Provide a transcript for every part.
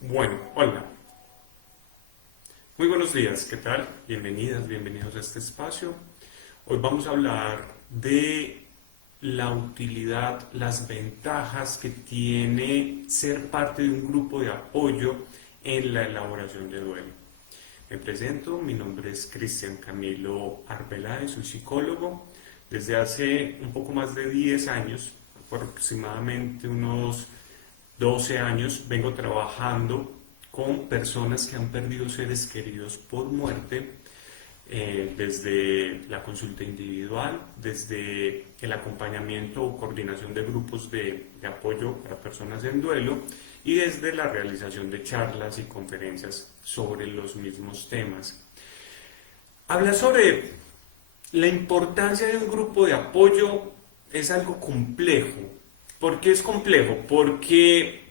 Bueno, hola. Muy buenos días, ¿qué tal? Bienvenidas, bienvenidos a este espacio. Hoy vamos a hablar de la utilidad, las ventajas que tiene ser parte de un grupo de apoyo en la elaboración de duelo. Me presento, mi nombre es Cristian Camilo Arbeláez, soy psicólogo. Desde hace un poco más de 10 años, aproximadamente unos 12 años, vengo trabajando con personas que han perdido seres queridos por muerte, desde la consulta individual, desde el acompañamiento o coordinación de grupos de apoyo para personas en duelo y desde la realización de charlas y conferencias sobre los mismos temas. Hablar sobre la importancia de un grupo de apoyo es algo complejo. ¿Por qué es complejo? Porque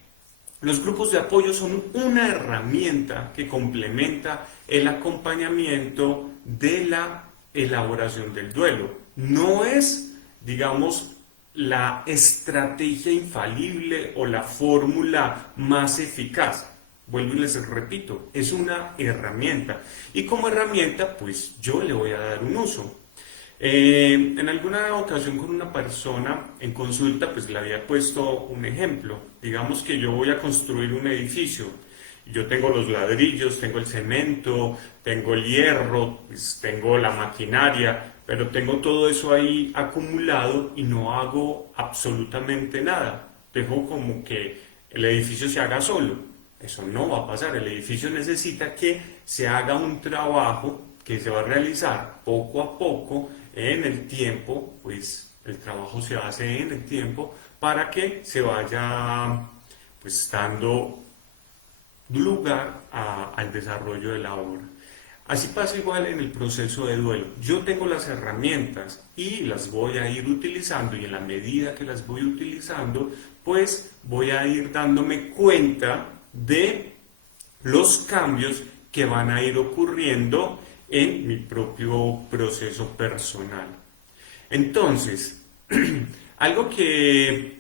los grupos de apoyo son una herramienta que complementa el acompañamiento de la elaboración del duelo. No es, digamos, la estrategia infalible o la fórmula más eficaz. Vuelvo y les repito, es una herramienta. Y como herramienta, pues yo le voy a dar un uso. En alguna ocasión con una persona en consulta, pues le había puesto un ejemplo. Digamos que yo voy a construir un edificio. Yo tengo los ladrillos, tengo el cemento, tengo el hierro, pues tengo la maquinaria, pero tengo todo eso ahí acumulado y no hago absolutamente nada. Dejo como que el edificio se haga solo. Eso no va a pasar. El edificio necesita que se haga un trabajo que se va a realizar poco a poco en el tiempo, pues el trabajo se hace en el tiempo para que se vaya pues dando lugar al desarrollo de la obra. Así pasa igual en el proceso de duelo. Yo tengo las herramientas y las voy a ir utilizando y en la medida que las voy utilizando, pues voy a ir dándome cuenta de los cambios que van a ir ocurriendo en mi propio proceso personal. Entonces, algo que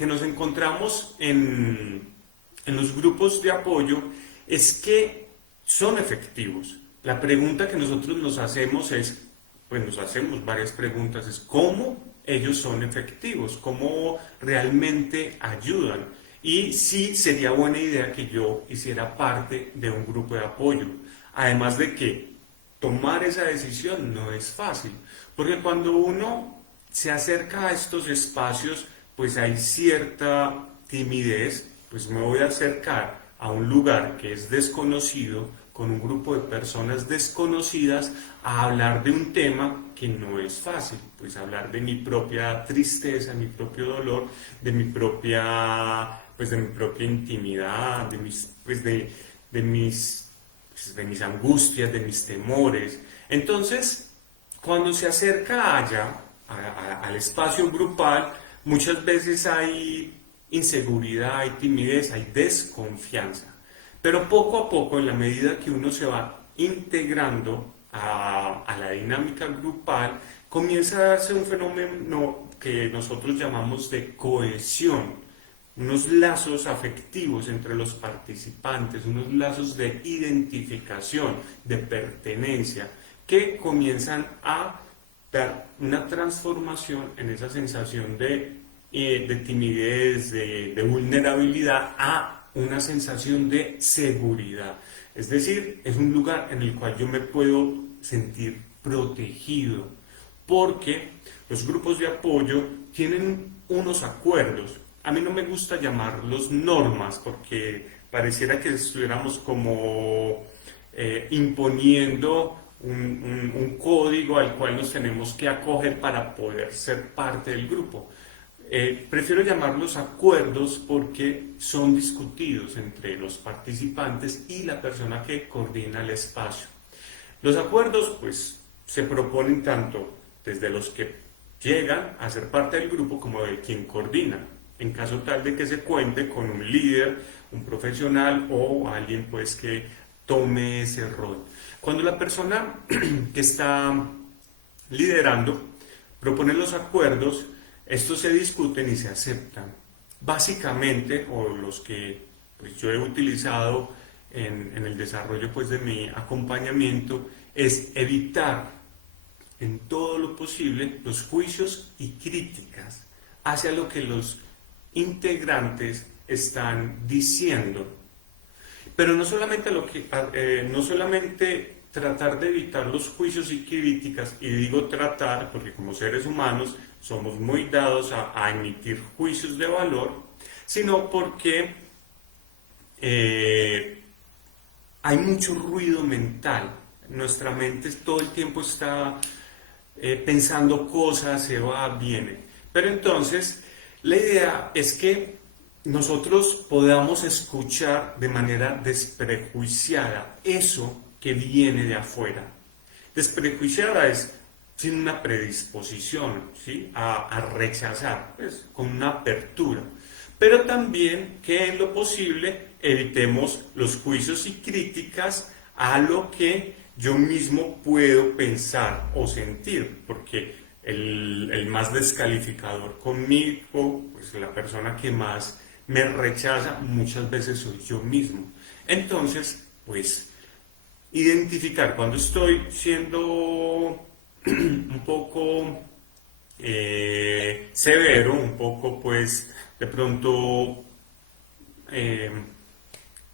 nos encontramos en los grupos de apoyo es que son efectivos. La pregunta que nosotros nos hacemos es, pues nos hacemos varias preguntas, es cómo ellos son efectivos, cómo realmente ayudan. Y sí sería buena idea que yo hiciera parte de un grupo de apoyo. Además de que tomar esa decisión no es fácil, porque cuando uno se acerca a estos espacios, pues hay cierta timidez, pues me voy a acercar a un lugar que es desconocido, con un grupo de personas desconocidas, a hablar de un tema que no es fácil, pues hablar de mi propia tristeza, mi propio dolor, de mi propia intimidad, de mis angustias, de mis temores. Entonces, cuando se acerca allá, al espacio grupal, muchas veces hay inseguridad, hay timidez, hay desconfianza. Pero poco a poco, en la medida que uno se va integrando a la dinámica grupal, comienza a darse un fenómeno que nosotros llamamos de cohesión, unos lazos afectivos entre los participantes, unos lazos de identificación, de pertenencia, que comienzan a dar una transformación en esa sensación de timidez, de vulnerabilidad, a una sensación de seguridad. Es decir, es un lugar en el cual yo me puedo sentir protegido, porque los grupos de apoyo tienen unos acuerdos. A mí no me gusta llamarlos normas, porque pareciera que estuviéramos como imponiendo un código al cual nos tenemos que acoger para poder ser parte del grupo. Prefiero llamarlos acuerdos porque son discutidos entre los participantes y la persona que coordina el espacio. Los acuerdos, pues, se proponen tanto desde los que llegan a ser parte del grupo como de quien coordina, en caso tal de que se cuente con un líder, un profesional o alguien pues que tome ese rol. Cuando la persona que está liderando propone los acuerdos, estos se discuten y se aceptan. Básicamente, o los que pues yo he utilizado en el desarrollo pues de mi acompañamiento es evitar en todo lo posible los juicios y críticas hacia lo que los integrantes están diciendo. Pero no solamente, no solamente tratar de evitar los juicios y críticas, y digo tratar porque como seres humanos somos muy dados a emitir juicios de valor, sino porque hay mucho ruido mental. Nuestra mente todo el tiempo está pensando cosas, se va, viene. Pero entonces, la idea es que nosotros podamos escuchar de manera desprejuiciada eso que viene de afuera. Desprejuiciada es sin una predisposición, ¿sí?, a rechazar, pues, con una apertura. Pero también que en lo posible evitemos los juicios y críticas a lo que yo mismo puedo pensar o sentir, porque el más descalificador conmigo, pues la persona que más me rechaza muchas veces soy yo mismo. Entonces, pues, identificar cuando estoy siendo un poco severo, un poco, pues, de pronto,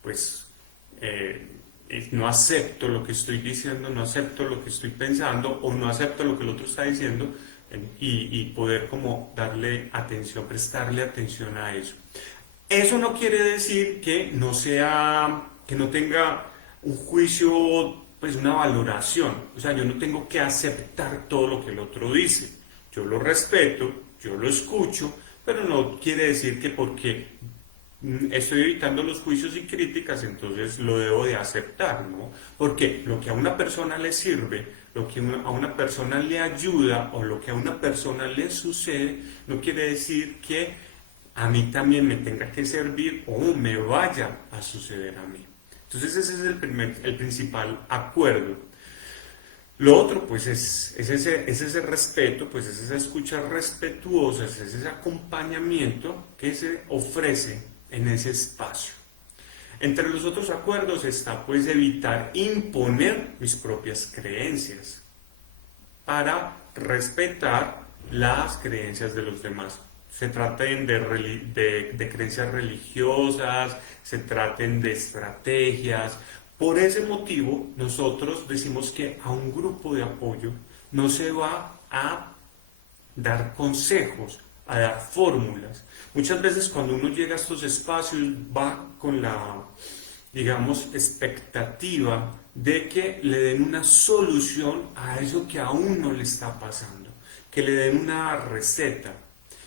pues, no acepto lo que estoy diciendo, no acepto lo que estoy pensando o no acepto lo que el otro está diciendo, y poder como darle atención, prestarle atención a eso. Eso no quiere decir que no sea, que no tenga un juicio, pues una valoración. O sea, yo no tengo que aceptar todo lo que el otro dice. Yo lo respeto, yo lo escucho, pero no quiere decir que porque estoy evitando los juicios y críticas, entonces lo debo de aceptar, ¿no? Porque lo que a una persona le sirve, lo que a una persona le ayuda o lo que a una persona le sucede, no quiere decir que a mí también me tenga que servir o me vaya a suceder a mí. Entonces ese es el principal acuerdo. Lo otro, pues, es ese respeto, pues, es esa escucha respetuosa, es ese acompañamiento que se ofrece en ese espacio. Entre los otros acuerdos está, pues, evitar imponer mis propias creencias para respetar las creencias de los demás. Se traten de creencias religiosas, se traten de estrategias. Por ese motivo, nosotros decimos que a un grupo de apoyo no se va a dar consejos, a dar fórmulas. Muchas veces cuando uno llega a estos espacios va con la, digamos, expectativa de que le den una solución a eso que a uno le está pasando, que le den una receta,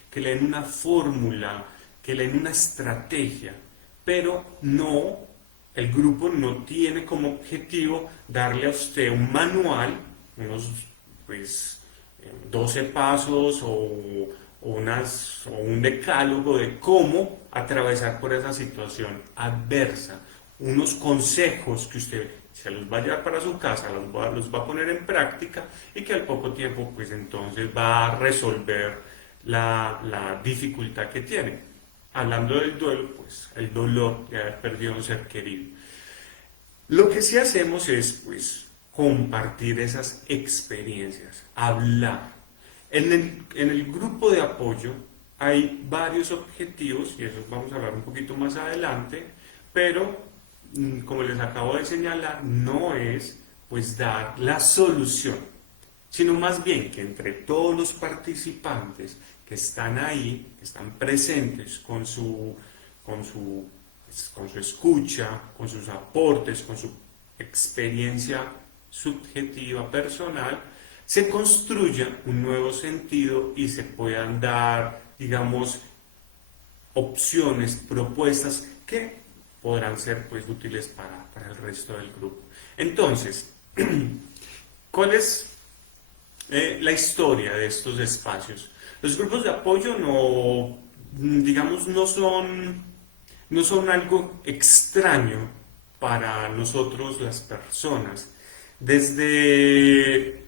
que le den una fórmula, que le den una estrategia, pero no, el grupo no tiene como objetivo darle a usted un manual, unos, pues, 12 pasos o un decálogo de cómo atravesar por esa situación adversa, unos consejos que usted se los va a llevar para su casa, los va a poner en práctica y que al poco tiempo, pues, entonces va a resolver la dificultad que tiene. Hablando del duelo, pues el dolor de haber perdido a un ser querido. Lo que sí hacemos es, pues, compartir esas experiencias, hablar. En el grupo de apoyo hay varios objetivos, y eso vamos a hablar un poquito más adelante, pero como les acabo de señalar, no es, pues, dar la solución, sino más bien que entre todos los participantes que están ahí, que están presentes con su escucha, con sus aportes, con su experiencia subjetiva, personal, se construya un nuevo sentido y se puedan dar, digamos, opciones, propuestas que podrán ser, pues, útiles para el resto del grupo. Entonces, ¿cuál es la historia de estos espacios? Los grupos de apoyo no, digamos, no son algo extraño para nosotros las personas. Desde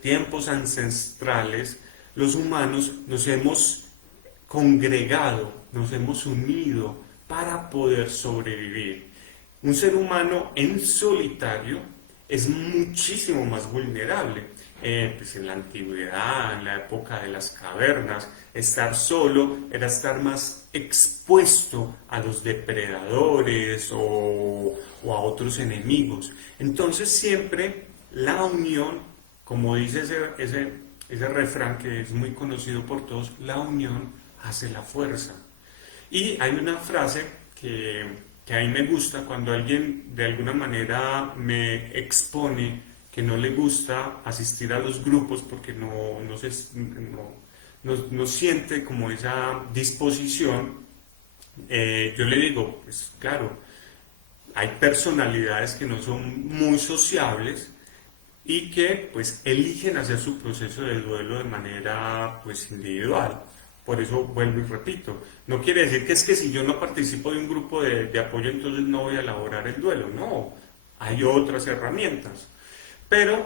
tiempos ancestrales, los humanos nos hemos congregado, nos hemos unido para poder sobrevivir. Un ser humano en solitario es muchísimo más vulnerable. Pues en la antigüedad, en la época de las cavernas, estar solo era estar más expuesto a los depredadores o a otros enemigos. Entonces siempre la unión, como dice ese refrán que es muy conocido por todos, la unión hace la fuerza. Y hay una frase que a mí me gusta cuando alguien de alguna manera me expone que no le gusta asistir a los grupos porque no siente como esa disposición. Yo le digo, pues claro, hay personalidades que no son muy sociables y que pues eligen hacer su proceso de duelo de manera pues individual. Por eso vuelvo y repito, no quiere decir que es que si yo no participo de un grupo de apoyo entonces no voy a elaborar el duelo, no, hay otras herramientas. Pero,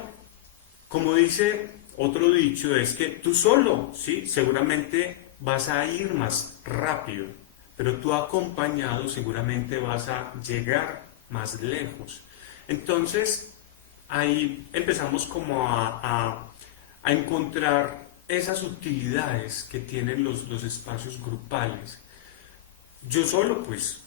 como dice otro dicho, es que tú solo, sí, seguramente vas a ir más rápido, pero tú acompañado seguramente vas a llegar más lejos. Entonces, ahí empezamos como a encontrar esas utilidades que tienen los espacios grupales. Yo solo, pues,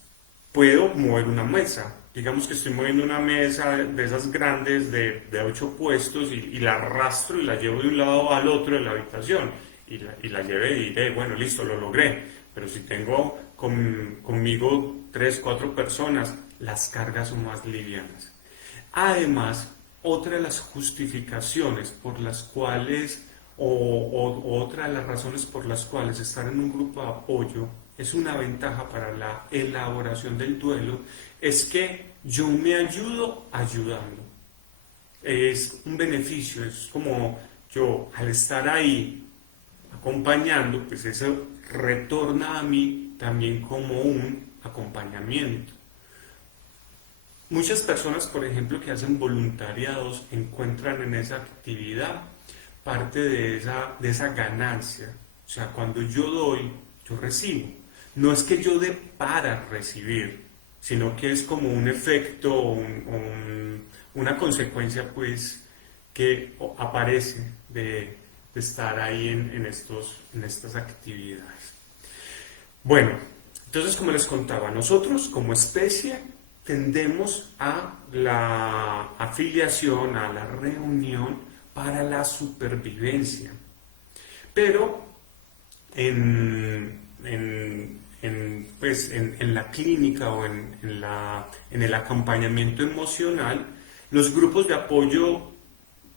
puedo mover una mesa. Digamos que estoy moviendo una mesa de esas grandes de 8 puestos y la arrastro y la llevo de un lado al otro de la habitación. Y la llevé y diré, bueno, listo, lo logré. Pero si tengo conmigo 3, 4 personas, las cargas son más livianas. Además, otra de las justificaciones por las cuales, o otra de las razones por las cuales estar en un grupo de apoyo es una ventaja para la elaboración del duelo, es que yo me ayudo ayudando. Es un beneficio, es como yo al estar ahí acompañando, pues eso retorna a mí también como un acompañamiento. Muchas personas, por ejemplo, que hacen voluntariados, encuentran en esa actividad parte de esa ganancia. O sea, cuando yo doy, yo recibo. No es que yo dé para recibir, sino que es como un efecto, una consecuencia, pues, que aparece de estar ahí en estas actividades. Bueno, entonces, como les contaba, nosotros como especie tendemos a la afiliación, a la reunión para la supervivencia. Pero en la clínica o en el acompañamiento emocional, los grupos de apoyo,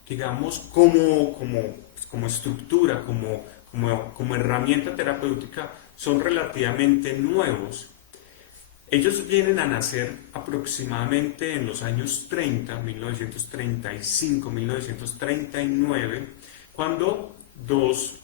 digamos, como estructura, como herramienta terapéutica, son relativamente nuevos. Ellos vienen a nacer aproximadamente en los años 30, 1935, 1939, cuando dos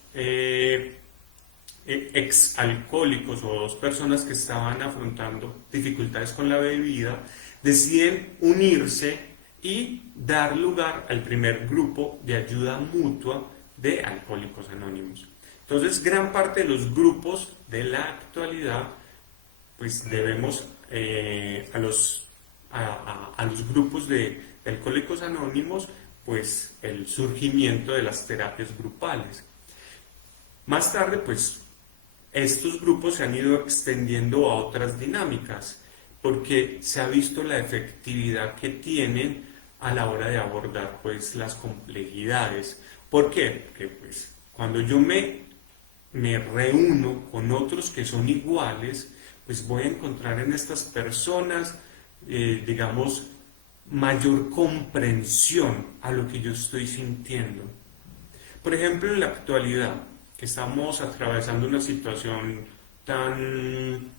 exalcohólicos o dos personas que estaban afrontando dificultades con la bebida deciden unirse y dar lugar al primer grupo de ayuda mutua de Alcohólicos Anónimos. Entonces, gran parte de los grupos de la actualidad pues debemos a los grupos de Alcohólicos Anónimos pues el surgimiento de las terapias grupales. Más tarde pues estos grupos se han ido extendiendo a otras dinámicas porque se ha visto la efectividad que tienen a la hora de abordar pues las complejidades. ¿Por qué? Porque pues cuando yo me reúno con otros que son iguales, pues voy a encontrar en estas personas, digamos, mayor comprensión a lo que yo estoy sintiendo. Por ejemplo, en la actualidad, que estamos atravesando una situación tan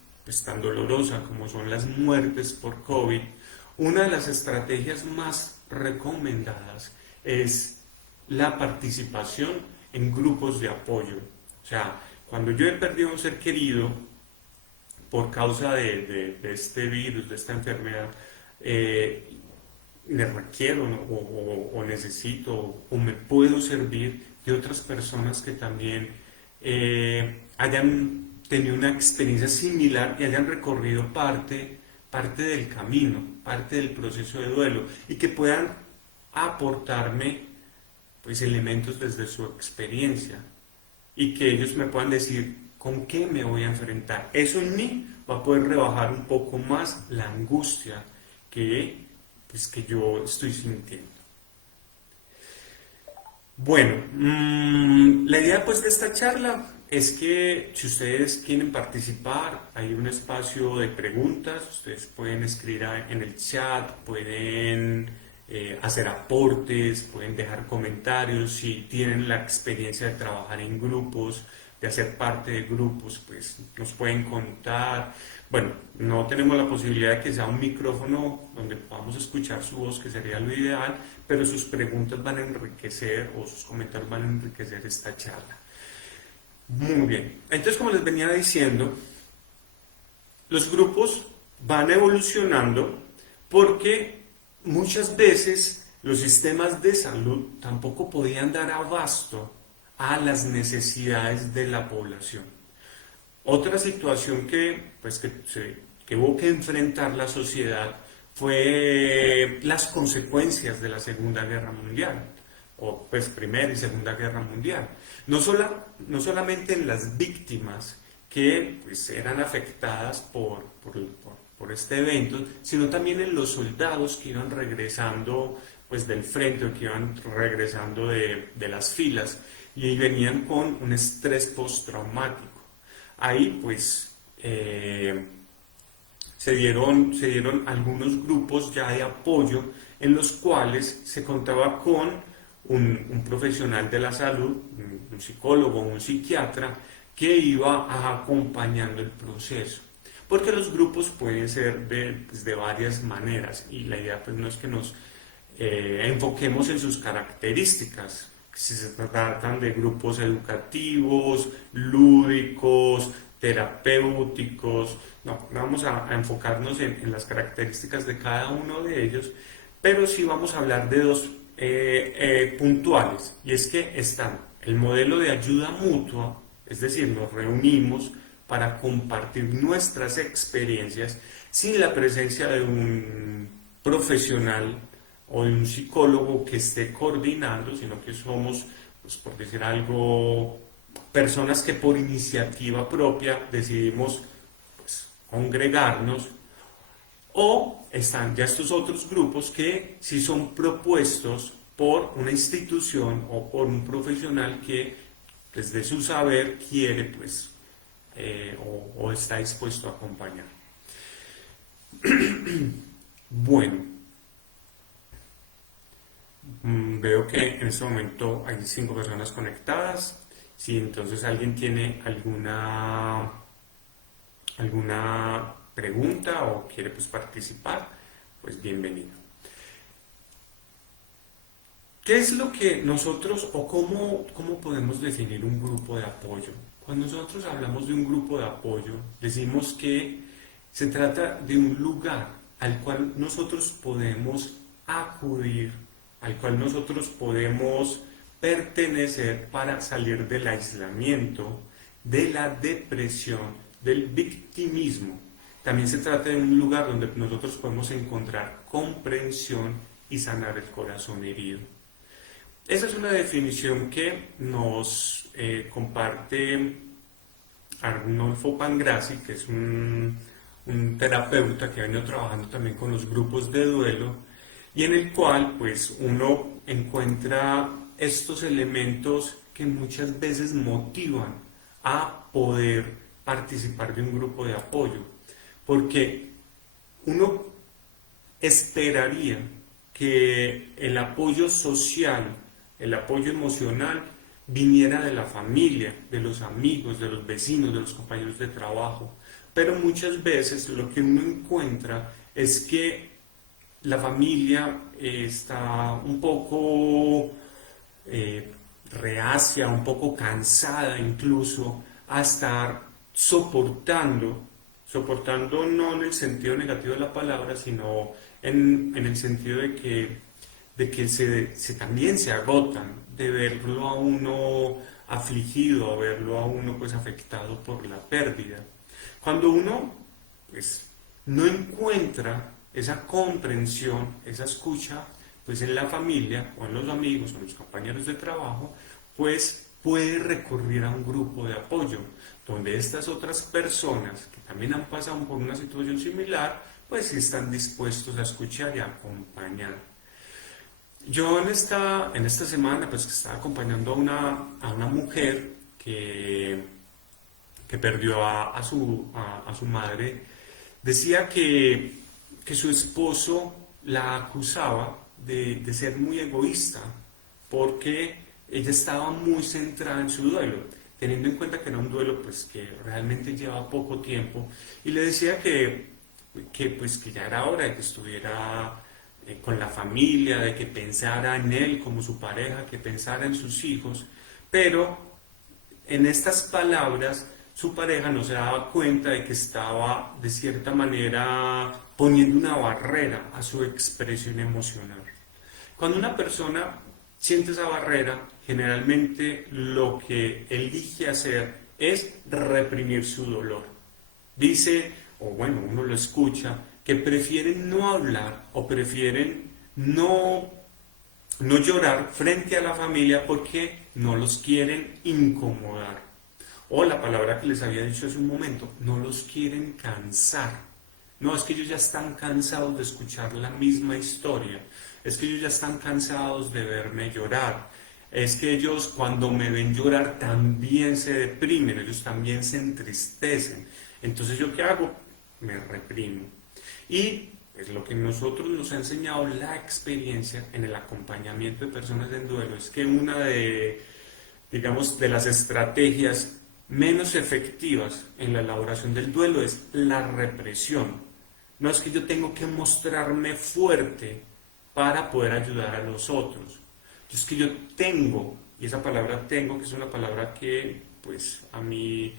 dolorosa como son las muertes por COVID, una de las estrategias más recomendadas es la participación en grupos de apoyo. O sea, cuando yo he perdido a un ser querido por causa de este virus, de esta enfermedad, le requiero, ¿no? o necesito o me puedo servir de otras personas que también hayan tenido una experiencia similar y hayan recorrido parte del camino, parte del proceso de duelo y que puedan aportarme pues elementos desde su experiencia y que ellos me puedan decir con qué me voy a enfrentar. Eso en mí va a poder rebajar un poco más la angustia que yo estoy sintiendo. Bueno, la idea pues de esta charla es que si ustedes quieren participar, hay un espacio de preguntas, ustedes pueden escribir en el chat, pueden hacer aportes, pueden dejar comentarios, si tienen la experiencia de trabajar en grupos, de hacer parte de grupos, pues nos pueden contar. Bueno, no tenemos la posibilidad de que sea un micrófono donde podamos escuchar su voz, que sería lo ideal, pero sus preguntas van a enriquecer o sus comentarios van a enriquecer esta charla. Muy bien, entonces como les venía diciendo, los grupos van evolucionando porque muchas veces los sistemas de salud tampoco podían dar abasto a las necesidades de la población. Otra situación que hubo que enfrentar la sociedad fue las consecuencias de la Segunda Guerra Mundial, o pues Primera y Segunda Guerra Mundial. No solamente en las víctimas que pues, eran afectadas por este evento, sino también en los soldados que iban regresando pues, del frente o que iban regresando de las filas y venían con un estrés postraumático. Ahí pues se dieron algunos grupos ya de apoyo en los cuales se contaba con un profesional de la salud, un psicólogo, un psiquiatra, que iba acompañando el proceso. Porque los grupos pueden ser de varias maneras y la idea pues no es que nos enfoquemos en sus características, si se tratan de grupos educativos, lúdicos, terapéuticos, no vamos a enfocarnos en las características de cada uno de ellos, pero sí vamos a hablar de dos puntuales, y es que están el modelo de ayuda mutua, es decir, nos reunimos para compartir nuestras experiencias sin la presencia de un profesional o de un psicólogo que esté coordinando, sino que somos, pues, por decir algo, personas que por iniciativa propia decidimos pues, congregarnos. O están ya estos otros grupos que sí son propuestos por una institución o por un profesional que desde su saber quiere pues o está dispuesto a acompañar. Bueno, veo que en este momento hay 5 personas conectadas. Si entonces alguien tiene alguna pregunta o quiere pues participar, pues bienvenido. ¿Qué es lo que nosotros o cómo podemos definir un grupo de apoyo? Cuando nosotros hablamos de un grupo de apoyo, decimos que se trata de un lugar al cual nosotros podemos acudir, al cual nosotros podemos pertenecer para salir del aislamiento, de la depresión, del victimismo. También se trata de un lugar donde nosotros podemos encontrar comprensión y sanar el corazón herido. Esa es una definición que nos comparte Arnolfo Pangrassi, que es un terapeuta que ha venido trabajando también con los grupos de duelo, y en el cual pues uno encuentra estos elementos que muchas veces motivan a poder participar de un grupo de apoyo, porque uno esperaría que el apoyo social, el apoyo emocional viniera de la familia, de los amigos, de los vecinos, de los compañeros de trabajo, pero muchas veces lo que uno encuentra es que la familia está un poco reacia, un poco cansada incluso a estar soportando no en el sentido negativo de la palabra, sino en el sentido de que también se agotan de verlo a uno afligido, a verlo a uno pues afectado por la pérdida. Cuando uno pues no encuentra esa comprensión, esa escucha, pues en la familia o en los amigos o en los compañeros de trabajo, pues puede recurrir a un grupo de apoyo, donde estas otras personas que también han pasado por una situación similar, pues sí están dispuestos a escuchar y a acompañar. Yo en esta semana pues estaba acompañando a una mujer que perdió a su madre. Decía que su esposo la acusaba de ser muy egoísta porque ella estaba muy centrada en su duelo, teniendo en cuenta que era un duelo pues que realmente lleva poco tiempo, y le decía pues que ya era hora de que estuviera con la familia, de que pensara en él como su pareja, que pensara en sus hijos, pero en estas palabras su pareja no se daba cuenta de que estaba de cierta manera poniendo una barrera a su expresión emocional. Cuando una persona siente esa barrera, generalmente lo que elige hacer es reprimir su dolor. Dice, o bueno, uno lo escucha, que prefieren no hablar o prefieren no llorar frente a la familia porque no los quieren incomodar. O la palabra que les había dicho hace un momento, no los quieren cansar. No, es que ellos ya están cansados de escuchar la misma historia. Es que ellos ya están cansados de verme llorar. Es que ellos cuando me ven llorar también se deprimen, ellos también se entristecen. Entonces, ¿yo qué hago? Me reprimo. Y es lo que nosotros nos ha enseñado la experiencia en el acompañamiento de personas en duelo, es que una digamos, de las estrategias menos efectivas en la elaboración del duelo es la represión. No es que yo tengo que mostrarme fuerte para poder ayudar a los otros. Es que yo tengo, y esa palabra tengo, que es una palabra que pues a mí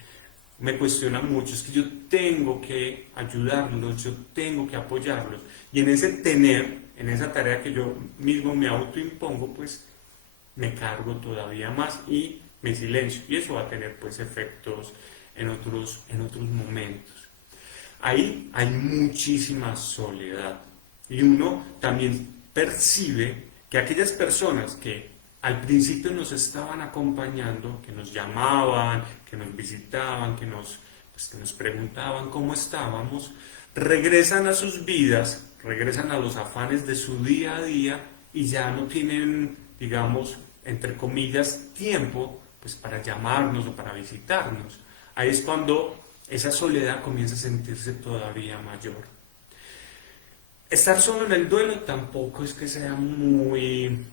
me cuestiona mucho, es que yo tengo que ayudarlos, yo tengo que apoyarlos. Y en ese tener, en esa tarea que yo mismo me autoimpongo, pues me cargo todavía más y me silencio. Y eso va a tener pues efectos en otros momentos. Ahí hay muchísima soledad. Y uno también percibe que aquellas personas que al principio nos estaban acompañando, que nos llamaban, que nos visitaban, pues, que nos preguntaban cómo estábamos, regresan a sus vidas, regresan a los afanes de su día a día y ya no tienen, digamos, entre comillas, tiempo pues, para llamarnos o para visitarnos. Ahí es cuando esa soledad comienza a sentirse todavía mayor. Estar solo en el duelo tampoco es que sea muy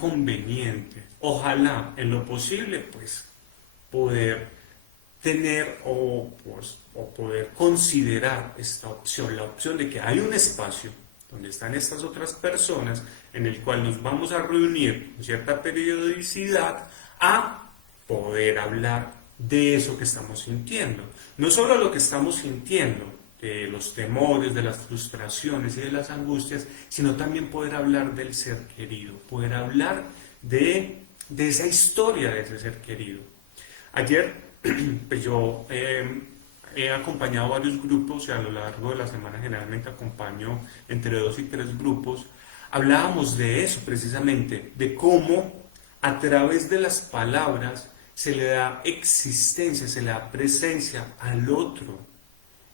conveniente. Ojalá, en lo posible, pues, poder tener o poder considerar esta opción, la opción de que hay un espacio donde están estas otras personas en el cual nos vamos a reunir con cierta periodicidad a poder hablar de eso que estamos sintiendo. No solo lo que estamos sintiendo, de los temores, de las frustraciones y de las angustias, sino también poder hablar del ser querido, poder hablar de esa historia de ese ser querido. Ayer, pues yo he acompañado varios grupos y a lo largo de la semana generalmente acompaño entre 2 y 3 grupos. Hablábamos de eso precisamente, de cómo a través de las palabras se le da existencia, se le da presencia al otro.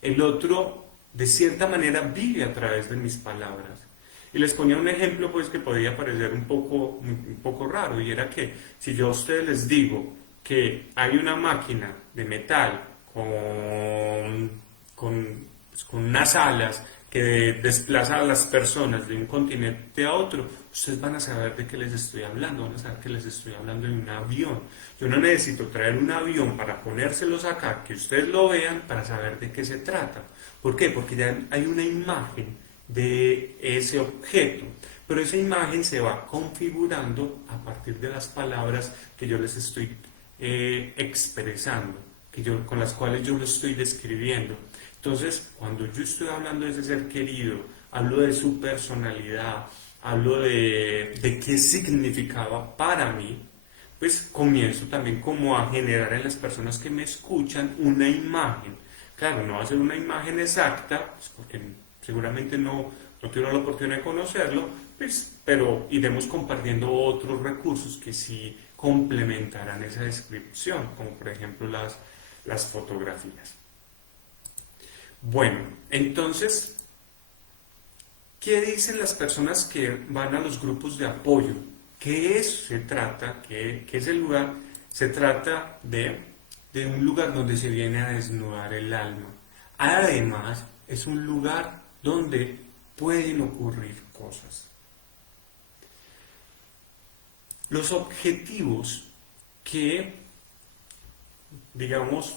El otro, de cierta manera, vive a través de mis palabras. Y les ponía un ejemplo pues que podía parecer un poco raro, y era que si yo a ustedes les digo que hay una máquina de metal con unas alas que desplaza a las personas de un continente a otro, ustedes van a saber de qué les estoy hablando, van a saber que les estoy hablando de un avión. Yo no necesito traer un avión para ponérselos acá, que ustedes lo vean para saber de qué se trata. ¿Por qué? Porque ya hay una imagen de ese objeto, pero esa imagen se va configurando a partir de las palabras que yo les estoy expresando, con las cuales yo lo estoy describiendo. Entonces, cuando yo estoy hablando de ese ser querido, hablo de su personalidad, hablo de qué significaba para mí, pues comienzo también como a generar en las personas que me escuchan una imagen. Claro, no va a ser una imagen exacta, pues porque seguramente no tuve la oportunidad de conocerlo, pues, pero iremos compartiendo otros recursos que sí complementarán esa descripción, como por ejemplo las fotografías. Bueno, entonces, ¿qué dicen las personas que van a los grupos de apoyo? ¿Qué es? Se trata, ¿qué es el lugar? Se trata de un lugar donde se viene a desnudar el alma. Además, es un lugar donde pueden ocurrir cosas. Los objetivos que, digamos,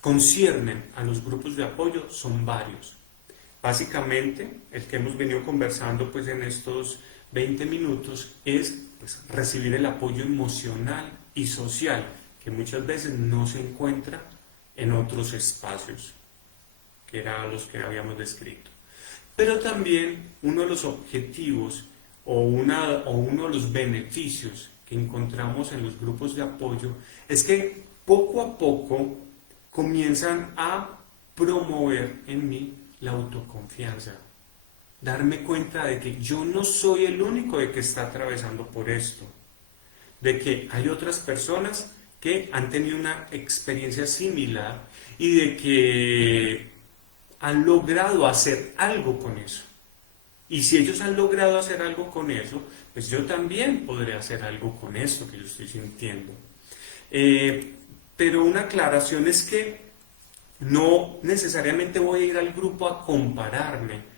conciernen a los grupos de apoyo son varios. Básicamente, el que hemos venido conversando pues, en estos 20 minutos es pues, recibir el apoyo emocional y social que muchas veces no se encuentra en otros espacios, que eran los que habíamos descrito. Pero también uno de los objetivos o uno de los beneficios que encontramos en los grupos de apoyo es que poco a poco comienzan a promover en mí la autoconfianza. Darme cuenta de que yo no soy el único de que está atravesando por esto. De que hay otras personas que han tenido una experiencia similar y de que han logrado hacer algo con eso. Y si ellos han logrado hacer algo con eso, pues yo también podré hacer algo con eso que yo estoy sintiendo. Pero una aclaración es que no necesariamente voy a ir al grupo a compararme,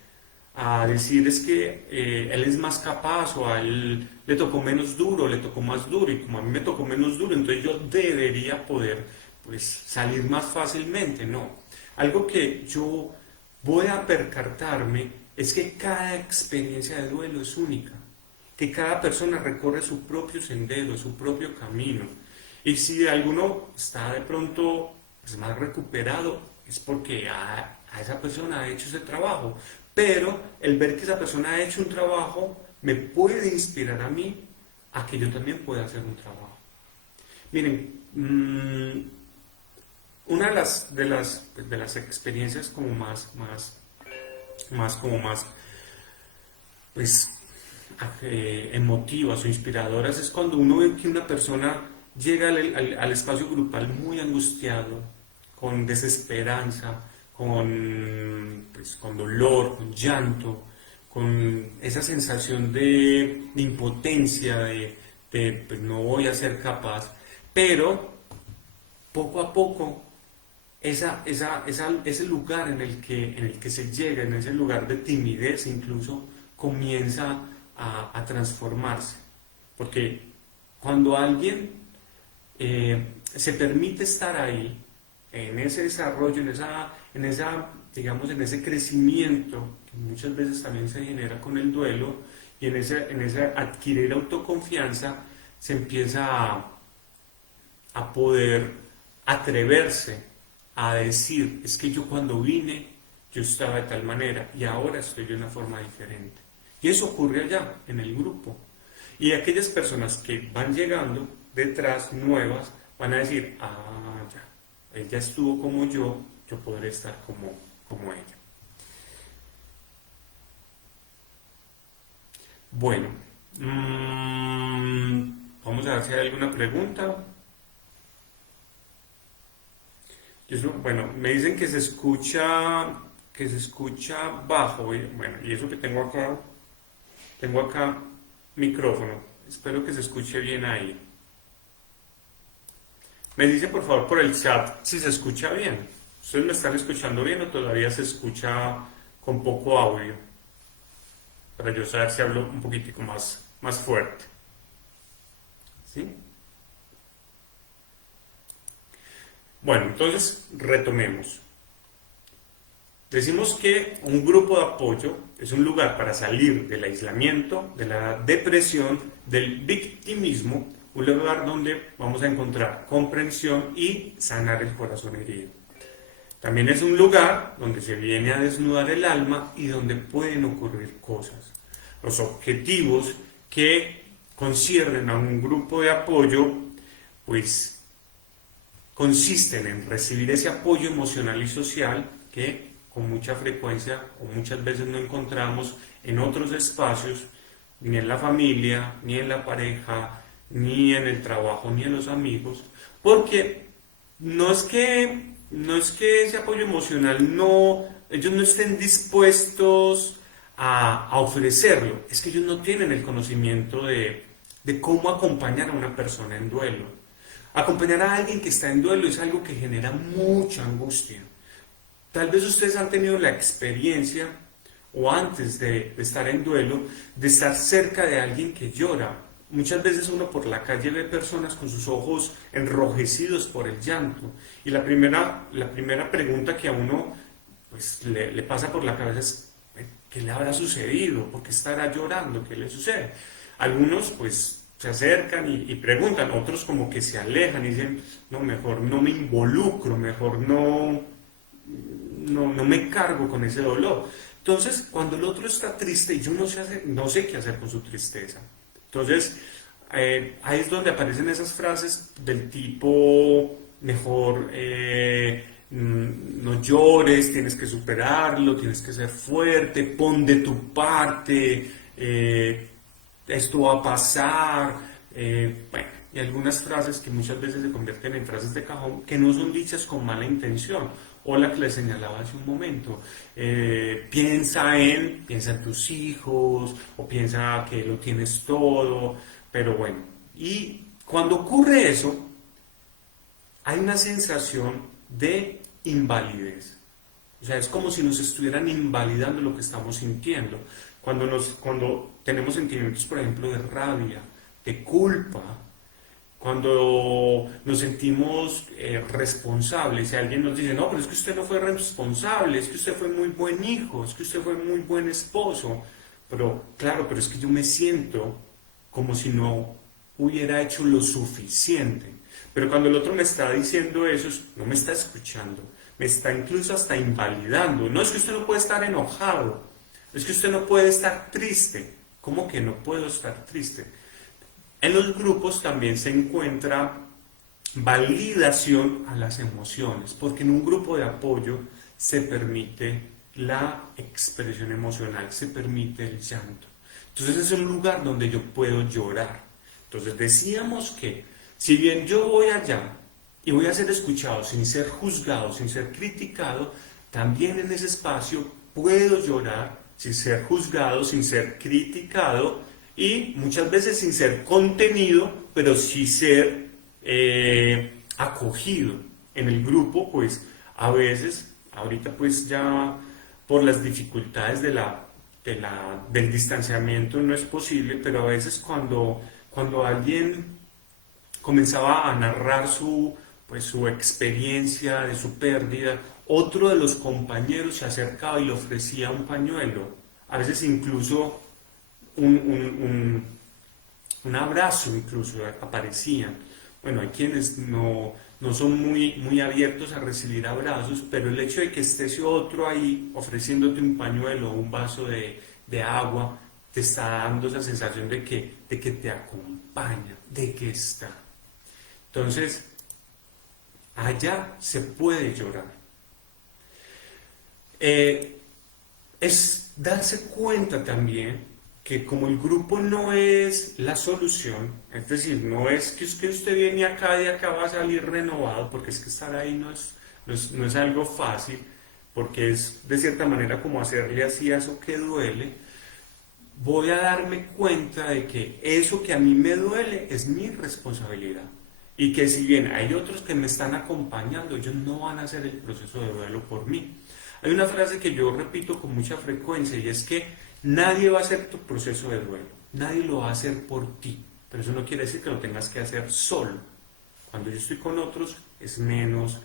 a decir es que él es más capaz o a él le tocó menos duro, le tocó más duro y como a mí me tocó menos duro, entonces yo debería poder pues, salir más fácilmente. No, algo que yo voy a percatarme es que cada experiencia de duelo es única, que cada persona recorre su propio sendero, su propio camino. Y si alguno está de pronto pues, más recuperado, es porque a esa persona ha hecho ese trabajo. Pero el ver que esa persona ha hecho un trabajo me puede inspirar a mí a que yo también pueda hacer un trabajo. Miren, una de las experiencias como más pues, emotivas o inspiradoras es cuando uno ve que una persona llega al espacio grupal muy angustiado, con desesperanza, con dolor, con llanto, con esa sensación de impotencia, de pues, no voy a ser capaz, pero poco a poco ese lugar en el que se llega, en ese lugar de timidez incluso, comienza a transformarse. Porque cuando alguien se permite estar ahí, en ese desarrollo, digamos, en ese crecimiento, que muchas veces también se genera con el duelo, y en ese adquirir autoconfianza, se empieza a poder atreverse a decir, es que yo cuando vine, yo estaba de tal manera, y ahora estoy de una forma diferente. Y eso ocurre allá, en el grupo. Y aquellas personas que van llegando detrás, nuevas, van a decir, ya, ella estuvo como yo podré estar como ella. Bueno, vamos a ver si hay alguna pregunta. Bueno, me dicen que se escucha bajo, bueno, y eso que tengo acá micrófono, espero que se escuche bien ahí. Me dice por favor por el chat si se escucha bien. ¿Ustedes me están escuchando bien o todavía se escucha con poco audio? Para yo saber si hablo un poquitico más fuerte. ¿Sí? Bueno, entonces retomemos. Decimos que un grupo de apoyo es un lugar para salir del aislamiento, de la depresión, del victimismo, un lugar donde vamos a encontrar comprensión y sanar el corazón herido. También es un lugar donde se viene a desnudar el alma y donde pueden ocurrir cosas. Los objetivos que conciernen a un grupo de apoyo, pues consisten en recibir ese apoyo emocional y social que con mucha frecuencia o muchas veces no encontramos en otros espacios, ni en la familia, ni en la pareja, ni en el trabajo, ni en los amigos, porque no es que ese apoyo emocional ellos no estén dispuestos a ofrecerlo, es que ellos no tienen el conocimiento de cómo acompañar a una persona en duelo. Acompañar a alguien que está en duelo es algo que genera mucha angustia. Tal vez ustedes han tenido la experiencia, o antes de estar en duelo, de estar cerca de alguien que llora. Muchas veces uno por la calle ve personas con sus ojos enrojecidos por el llanto. Y la primera pregunta que a uno pues, le pasa por la cabeza es, ¿qué le habrá sucedido? ¿Por qué estará llorando? ¿Qué le sucede? Algunos pues se acercan y preguntan, otros como que se alejan y dicen, no, mejor no me involucro, mejor no me cargo con ese dolor. Entonces, cuando el otro está triste, yo no sé qué hacer con su tristeza. Entonces, ahí es donde aparecen esas frases del tipo, mejor no llores, tienes que superarlo, tienes que ser fuerte, pon de tu parte, esto va a pasar, bueno, y algunas frases que muchas veces se convierten en frases de cajón que no son dichas con mala intención, o la que les señalaba hace un momento, piensa en tus hijos, o piensa que lo tienes todo, pero bueno, y cuando ocurre eso, hay una sensación de invalidez. O sea, es como si nos estuvieran invalidando lo que estamos sintiendo. Cuando tenemos sentimientos, por ejemplo, de rabia, de culpa, cuando nos sentimos responsables, y alguien nos dice, no, pero es que usted no fue responsable, es que usted fue muy buen hijo, es que usted fue muy buen esposo, pero claro, pero es que yo me siento como si no hubiera hecho lo suficiente. Pero cuando el otro me está diciendo eso, no me está escuchando, me está incluso hasta invalidando. No es que usted no puede estar enojado, es que usted no puede estar triste. ¿Cómo que no puedo estar triste? En los grupos también se encuentra validación a las emociones, porque en un grupo de apoyo se permite la expresión emocional, se permite el llanto. Entonces es un lugar donde yo puedo llorar. Entonces decíamos que si bien yo voy allá y voy a ser escuchado sin ser juzgado, sin ser criticado, también en ese espacio puedo llorar sin ser juzgado, sin ser criticado y muchas veces sin ser contenido, pero sí ser acogido. En el grupo, pues a veces, ahorita pues ya por las dificultades del distanciamiento no es posible, pero a veces cuando alguien comenzaba a narrar su experiencia de su pérdida, otro de los compañeros se acercaba y le ofrecía un pañuelo, a veces incluso un abrazo, incluso aparecían. Bueno, hay quienes no son muy abiertos a recibir abrazos, pero el hecho de que esté ese otro ahí ofreciéndote un pañuelo o un vaso de agua, te está dando esa sensación de que te acompaña, de que está. Entonces, allá se puede llorar. Es darse cuenta también que como el grupo no es la solución, es decir, no es que usted viene acá y acá va a salir renovado, porque es que estar ahí no es algo fácil, porque es de cierta manera como hacerle así a eso que duele. Voy a darme cuenta de que eso que a mí me duele es mi responsabilidad. Y que si bien hay otros que me están acompañando, ellos no van a hacer el proceso de duelo por mí. Hay una frase que yo repito con mucha frecuencia y es que nadie va a hacer tu proceso de duelo, nadie lo va a hacer por ti, pero eso no quiere decir que lo tengas que hacer solo. Cuando yo estoy con otros es menos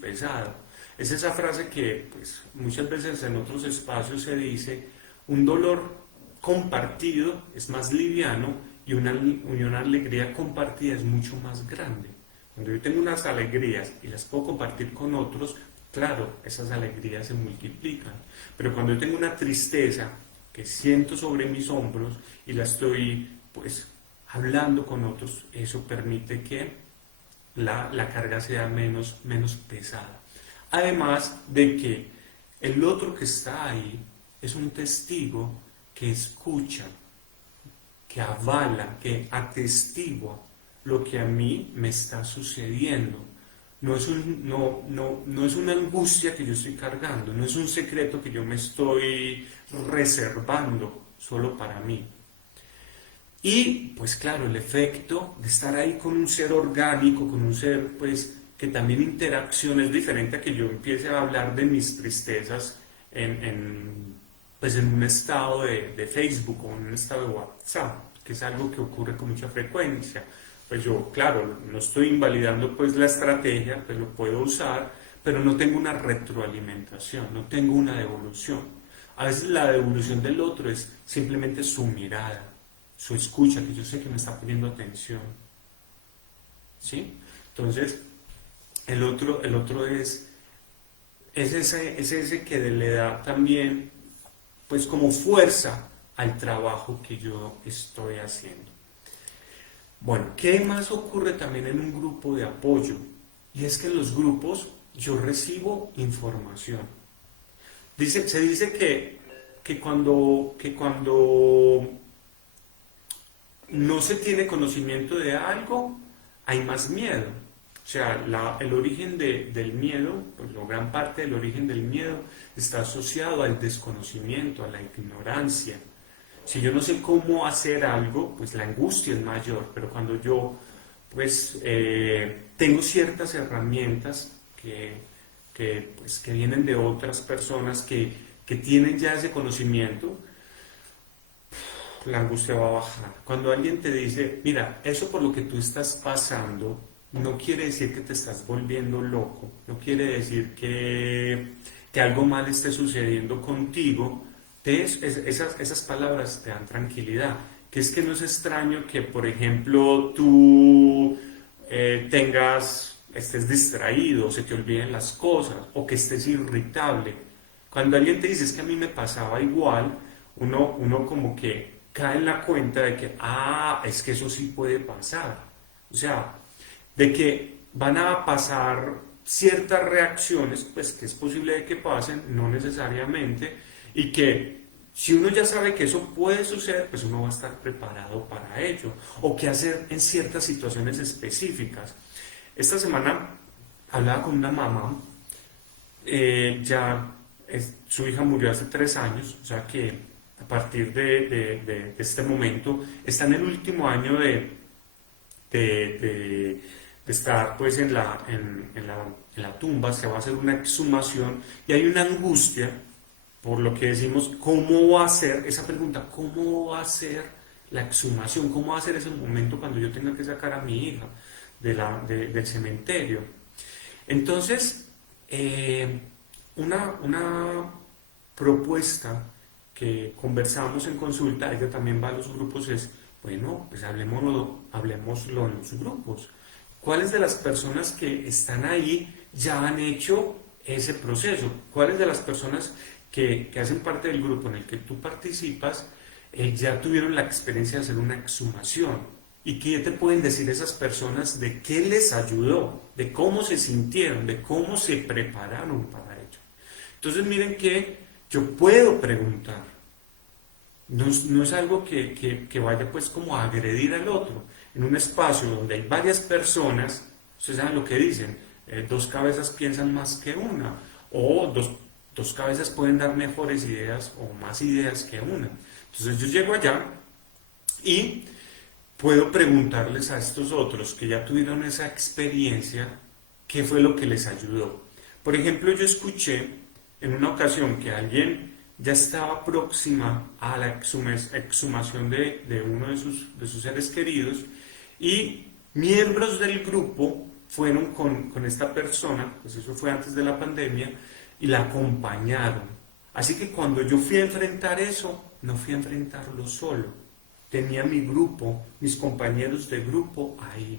pesado. Es esa frase que pues, muchas veces en otros espacios se dice, un dolor compartido es más liviano y una alegría compartida es mucho más grande. Cuando yo tengo unas alegrías y las puedo compartir con otros, claro, esas alegrías se multiplican. Pero cuando yo tengo una tristeza que siento sobre mis hombros y la estoy pues hablando con otros, eso permite que la carga sea menos pesada. Además de que el otro que está ahí es un testigo que escucha, que avala, que atestigua lo que a mí me está sucediendo. No es una angustia que yo estoy cargando, no es un secreto que yo me estoy reservando solo para mí. Y pues claro, el efecto de estar ahí con un ser orgánico, con un ser pues que también interacciona es diferente a que yo empiece a hablar de mis tristezas pues en un estado de Facebook o en un estado de WhatsApp, que es algo que ocurre con mucha frecuencia. Pues yo, claro, no estoy invalidando pues la estrategia, pues lo puedo usar, pero no tengo una retroalimentación, no tengo una devolución. A veces la devolución del otro es simplemente su mirada, su escucha, que yo sé que me está poniendo atención. ¿Sí? Entonces, el otro es ese que le da también, pues como fuerza al trabajo que yo estoy haciendo. Bueno, ¿qué más ocurre también en un grupo de apoyo? Y es que en los grupos yo recibo información. Se dice que cuando no se tiene conocimiento de algo, hay más miedo. O sea, el origen del miedo, pues la gran parte del origen del miedo está asociado al desconocimiento, a la ignorancia. Si yo no sé cómo hacer algo, pues la angustia es mayor, pero cuando yo pues tengo ciertas herramientas que vienen de otras personas que tienen ya ese conocimiento, la angustia va a bajar. Cuando alguien te dice, mira, eso por lo que tú estás pasando, no quiere decir que te estás volviendo loco, no quiere decir que algo mal esté sucediendo contigo, esas palabras te dan tranquilidad. Que es que no es extraño que, por ejemplo, tú estés distraído, se te olviden las cosas, o que estés irritable. Cuando alguien te dice, es que a mí me pasaba igual, uno como que cae en la cuenta de que, es que eso sí puede pasar. O sea, de que van a pasar ciertas reacciones, pues que es posible de que pasen, no necesariamente, y que si uno ya sabe que eso puede suceder, pues uno va a estar preparado para ello, o qué hacer en ciertas situaciones específicas. Esta semana hablaba con una mamá, su hija murió hace 3 años, o sea que a partir de este momento está en el último año de estar pues en la tumba, se va a hacer una exhumación y hay una angustia por lo que decimos, ¿cómo va a ser esa pregunta? ¿Cómo va a ser la exhumación? ¿Cómo va a ser ese momento cuando yo tenga que sacar a mi hija del cementerio? Entonces, una propuesta que conversamos en consulta, ella también va a los grupos, es, bueno, pues hablemoslo en los grupos. ¿Cuáles de las personas que están ahí ya han hecho ese proceso? ¿Cuáles de las personas que hacen parte del grupo en el que tú participas ya tuvieron la experiencia de hacer una exhumación? ¿Y qué te pueden decir esas personas de qué les ayudó, de cómo se sintieron, de cómo se prepararon para ello? Entonces miren que yo puedo preguntar. No es algo que vaya pues como a agredir al otro. En un espacio donde hay varias personas, ustedes saben lo que dicen, 2 cabezas piensan más que una, o dos cabezas pueden dar mejores ideas o más ideas que una. Entonces yo llego allá y puedo preguntarles a estos otros que ya tuvieron esa experiencia, qué fue lo que les ayudó. Por ejemplo, yo escuché en una ocasión que alguien ya estaba próxima a la exhumación de uno de sus seres queridos y miembros del grupo fueron con esta persona, pues eso fue antes de la pandemia, y la acompañaron. Así que cuando yo fui a enfrentar eso, no fui a enfrentarlo solo. Tenía mi grupo, mis compañeros de grupo ahí,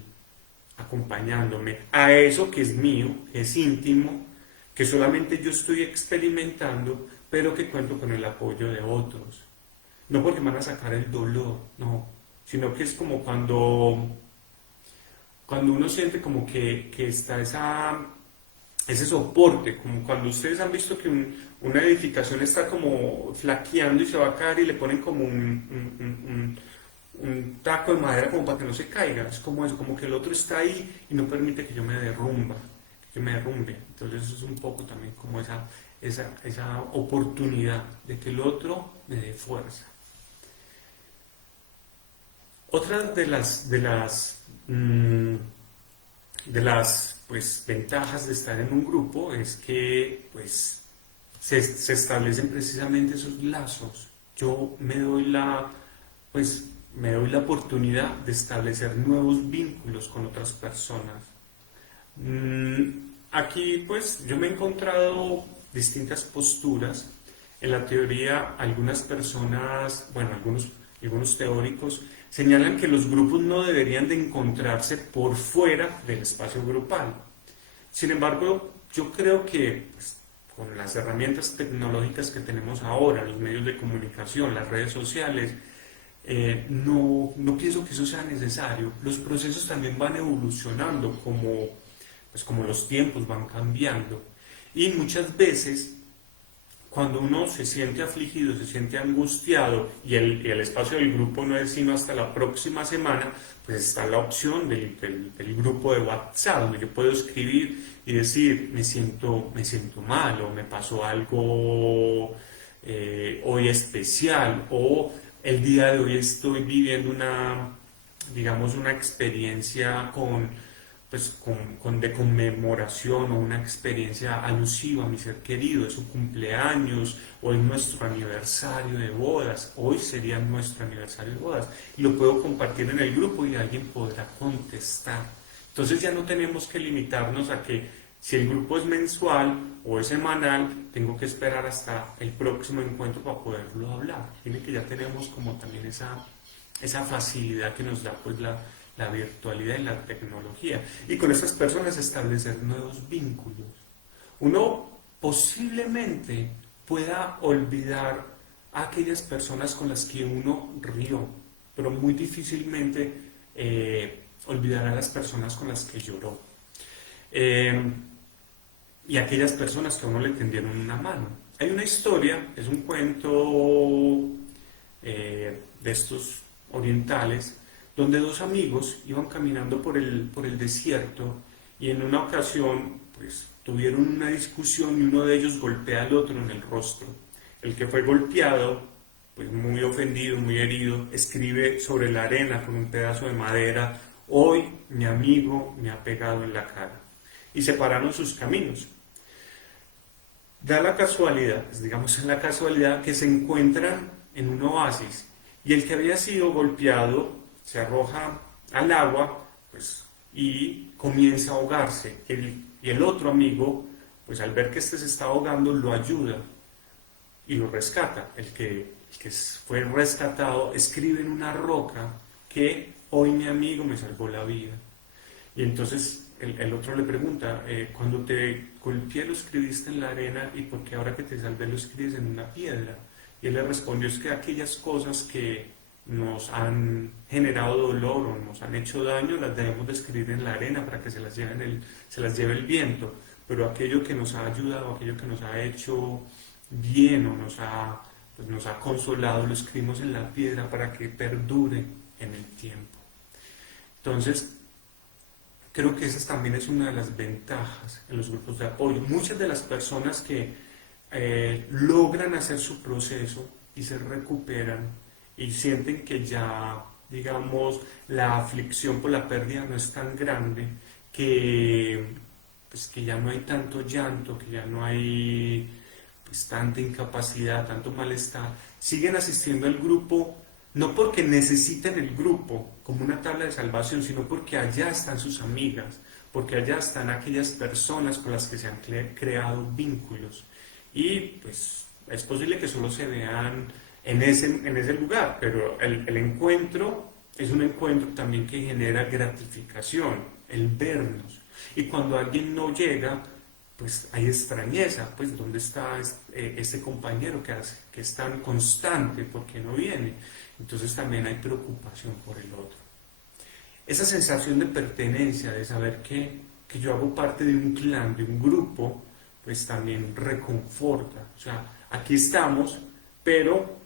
acompañándome a eso que es mío, que es íntimo, que solamente yo estoy experimentando, pero que cuento con el apoyo de otros. no porque me van a sacar el dolor, no, sino que es como cuando uno siente como que está ese soporte, como cuando ustedes han visto que una edificación está como flaqueando y se va a caer y le ponen como un taco de madera como para que no se caiga, es como eso, como que el otro está ahí y no permite que yo me derrumbe. Entonces eso es un poco también como esa oportunidad de que el otro me dé fuerza. Otra de las pues, ventajas de estar en un grupo es que pues, se establecen precisamente esos lazos. Yo pues, me doy la oportunidad de establecer nuevos vínculos con otras personas. Aquí pues yo me he encontrado distintas posturas. En la teoría, algunas personas, bueno, algunos teóricos señalan que los grupos no deberían de encontrarse por fuera del espacio grupal. Sin embargo, yo creo que pues, con las herramientas tecnológicas que tenemos ahora, los medios de comunicación, las redes sociales, no pienso que eso sea necesario. Los procesos también van evolucionando como los tiempos van cambiando. Y muchas veces cuando uno se siente afligido, se siente angustiado y el espacio del grupo no es sino hasta la próxima semana, pues está la opción del grupo de WhatsApp, donde yo puedo escribir y decir, me siento mal o me pasó algo hoy especial o el día de hoy estoy viviendo digamos, una experiencia de conmemoración o una experiencia alusiva a mi ser querido, es su cumpleaños, o es nuestro aniversario de bodas, hoy sería nuestro aniversario de bodas, y lo puedo compartir en el grupo y alguien podrá contestar. Entonces ya no tenemos que limitarnos a que si el grupo es mensual o es semanal, tengo que esperar hasta el próximo encuentro para poderlo hablar. Tiene que ya tenemos como también esa facilidad que nos da pues la virtualidad y la tecnología. Y con esas personas establecer nuevos vínculos. Uno posiblemente pueda olvidar a aquellas personas con las que uno rió, pero muy difícilmente olvidar a las personas con las que lloró. Y aquellas personas que a uno le tendieron una mano. Hay una historia, es un cuento de estos orientales, donde dos amigos iban caminando por el desierto y en una ocasión pues tuvieron una discusión y uno de ellos golpea al otro en el rostro. El que fue golpeado, pues muy ofendido, muy herido, escribe sobre la arena con un pedazo de madera, hoy mi amigo me ha pegado en la cara. Y separaron sus caminos. Da la casualidad, pues, digamos en la casualidad, que se encuentran en un oasis y el que había sido golpeado se arroja al agua pues, y comienza a ahogarse. Y el otro amigo, pues al ver que este se está ahogando, lo ayuda y lo rescata. El que fue rescatado escribe en una roca que hoy mi amigo me salvó la vida. Y entonces el otro le pregunta, cuando te golpeé lo escribiste en la arena y por qué ahora que te salvé lo escribes en una piedra. Y él le respondió, es que aquellas cosas que nos han generado dolor o nos han hecho daño las debemos de escribir en la arena para que se las lleve el viento, pero aquello que nos ha ayudado, aquello que nos ha hecho bien o nos ha consolado, lo escribimos en la piedra para que perdure en el tiempo. Entonces, creo que esa también es una de las ventajas en los grupos de apoyo. Muchas de las personas que logran hacer su proceso y se recuperan y sienten que ya, digamos, la aflicción por la pérdida no es tan grande, pues, que ya no hay tanto llanto, que ya no hay pues, tanta incapacidad, tanto malestar, siguen asistiendo al grupo no porque necesiten el grupo como una tabla de salvación, sino porque allá están sus amigas, porque allá están aquellas personas con las que se han creado vínculos. Y pues es posible que solo se vean en ese lugar, pero el encuentro es un encuentro también que genera gratificación, el vernos. Y cuando alguien no llega, pues hay extrañeza, pues ¿dónde está este compañero que es tan constante? ¿Por qué no viene? Entonces también hay preocupación por el otro. Esa sensación de pertenencia, de saber que yo hago parte de un clan, de un grupo, pues también reconforta. O sea, aquí estamos, pero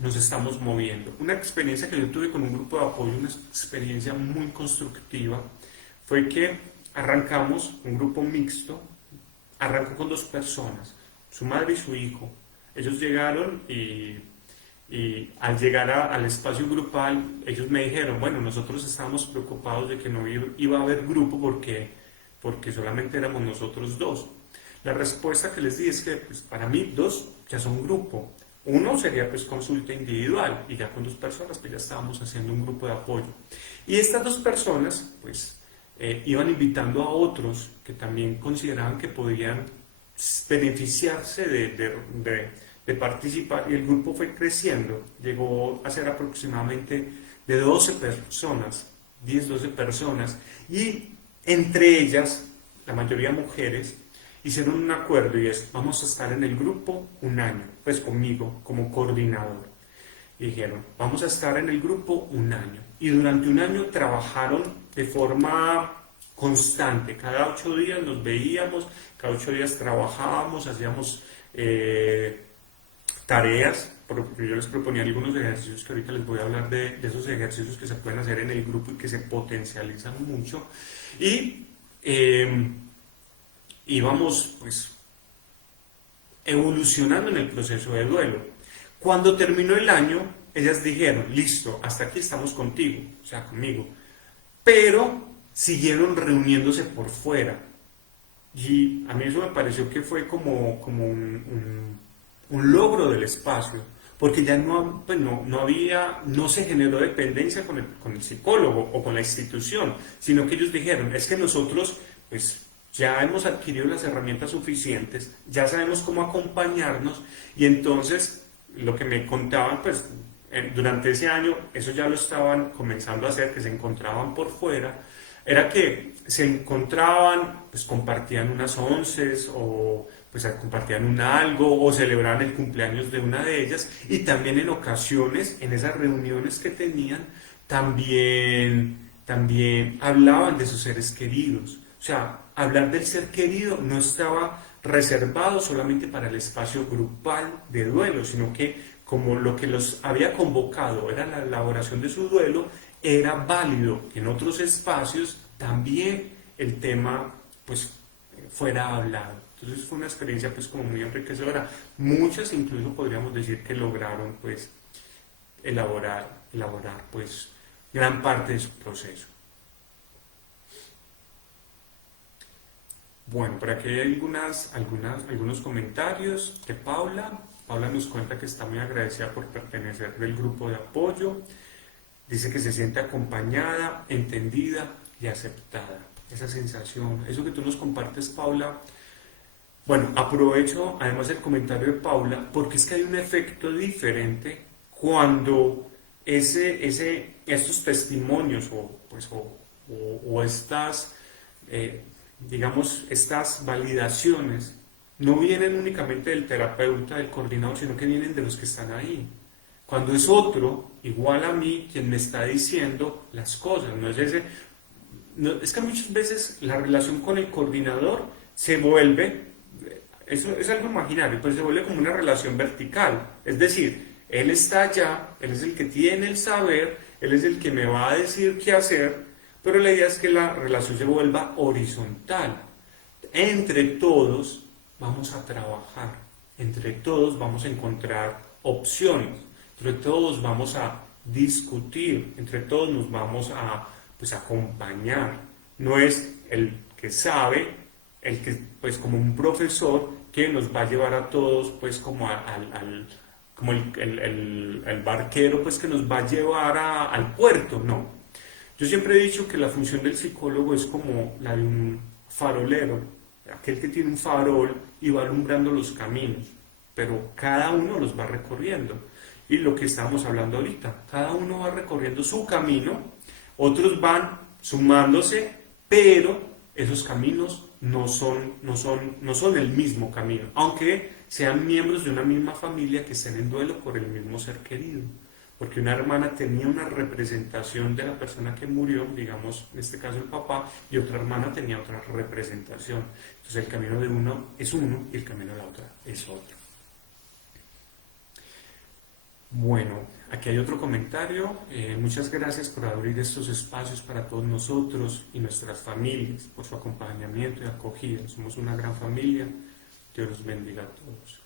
nos estamos moviendo. Una experiencia que yo tuve con un grupo de apoyo, una experiencia muy constructiva, fue que arrancamos un grupo mixto, arrancó con 2 personas, su madre y su hijo. Ellos llegaron y al llegar al espacio grupal, ellos me dijeron, bueno, nosotros estábamos preocupados de que no iba a haber grupo porque solamente éramos nosotros 2. La respuesta que les di es que pues, para mí 2 ya son grupo. Uno sería pues consulta individual y ya con 2 personas pues ya estábamos haciendo un grupo de apoyo. Y estas 2 personas pues iban invitando a otros que también consideraban que podían beneficiarse de participar y el grupo fue creciendo. Llegó a ser aproximadamente de 12 personas, 10, 12 personas y entre ellas, la mayoría mujeres, hicieron un acuerdo y es, vamos a estar en el grupo un año, pues conmigo como coordinador. Y dijeron, vamos a estar en el grupo un año. Y durante un año trabajaron de forma constante. Cada 8 días nos veíamos, cada 8 días trabajábamos, hacíamos tareas. Yo les proponía algunos ejercicios que ahorita les voy a hablar de esos ejercicios que se pueden hacer en el grupo y que se potencializan mucho. Y íbamos pues evolucionando en el proceso de duelo. Cuando terminó el año, ellas dijeron, listo, hasta aquí estamos contigo, o sea, conmigo. Pero siguieron reuniéndose por fuera. Y a mí eso me pareció que fue como un logro del espacio, porque ya pues no se generó dependencia con el psicólogo o con la institución, sino que ellos dijeron, es que nosotros pues ya hemos adquirido las herramientas suficientes, ya sabemos cómo acompañarnos y entonces lo que me contaban pues durante ese año, eso ya lo estaban comenzando a hacer, que se encontraban por fuera, era que se encontraban, pues compartían unas onces o pues compartían un algo o celebraban el cumpleaños de una de ellas y también en ocasiones, en esas reuniones que tenían, también hablaban de sus seres queridos. O sea, hablar del ser querido no estaba reservado solamente para el espacio grupal de duelo, sino que como lo que los había convocado era la elaboración de su duelo, era válido que en otros espacios también el tema pues fuera hablado. Entonces fue una experiencia pues como muy enriquecedora. Muchas incluso podríamos decir que lograron pues elaborar pues gran parte de su proceso. Bueno, por aquí hay algunos comentarios de Paula. Paula nos cuenta que está muy agradecida por pertenecer del grupo de apoyo. Dice que se siente acompañada, entendida y aceptada. Esa sensación, eso que tú nos compartes, Paula. Bueno, aprovecho además el comentario de Paula porque es que hay un efecto diferente cuando estos testimonios o estas, digamos, estas validaciones no vienen únicamente del terapeuta, del coordinador, sino que vienen de los que están ahí. Cuando es otro, igual a mí, quien me está diciendo las cosas, es que muchas veces la relación con el coordinador se vuelve, eso es algo imaginario, pero se vuelve como una relación vertical, es decir, él está allá, él es el que tiene el saber, él es el que me va a decir qué hacer, pero la idea es que la relación se vuelva horizontal. Entre todos vamos a trabajar, entre todos vamos a encontrar opciones, entre todos vamos a discutir, entre todos nos vamos a acompañar. No es el que sabe, el que pues como un profesor que nos va a llevar a todos pues como como el barquero pues que nos va a llevar al puerto, no. Yo siempre he dicho que la función del psicólogo es como la de un farolero, aquel que tiene un farol y va alumbrando los caminos, pero cada uno los va recorriendo. Y lo que estamos hablando ahorita, cada uno va recorriendo su camino, otros van sumándose, pero esos caminos no son el mismo camino, aunque sean miembros de una misma familia que estén en duelo por el mismo ser querido. Porque una hermana tenía una representación de la persona que murió, digamos, en este caso el papá, y otra hermana tenía otra representación. Entonces el camino de uno es uno y el camino de la otra es otro. Bueno, aquí hay otro comentario. Muchas gracias por abrir estos espacios para todos nosotros y nuestras familias, por su acompañamiento y acogida. Somos una gran familia. Dios los bendiga a todos.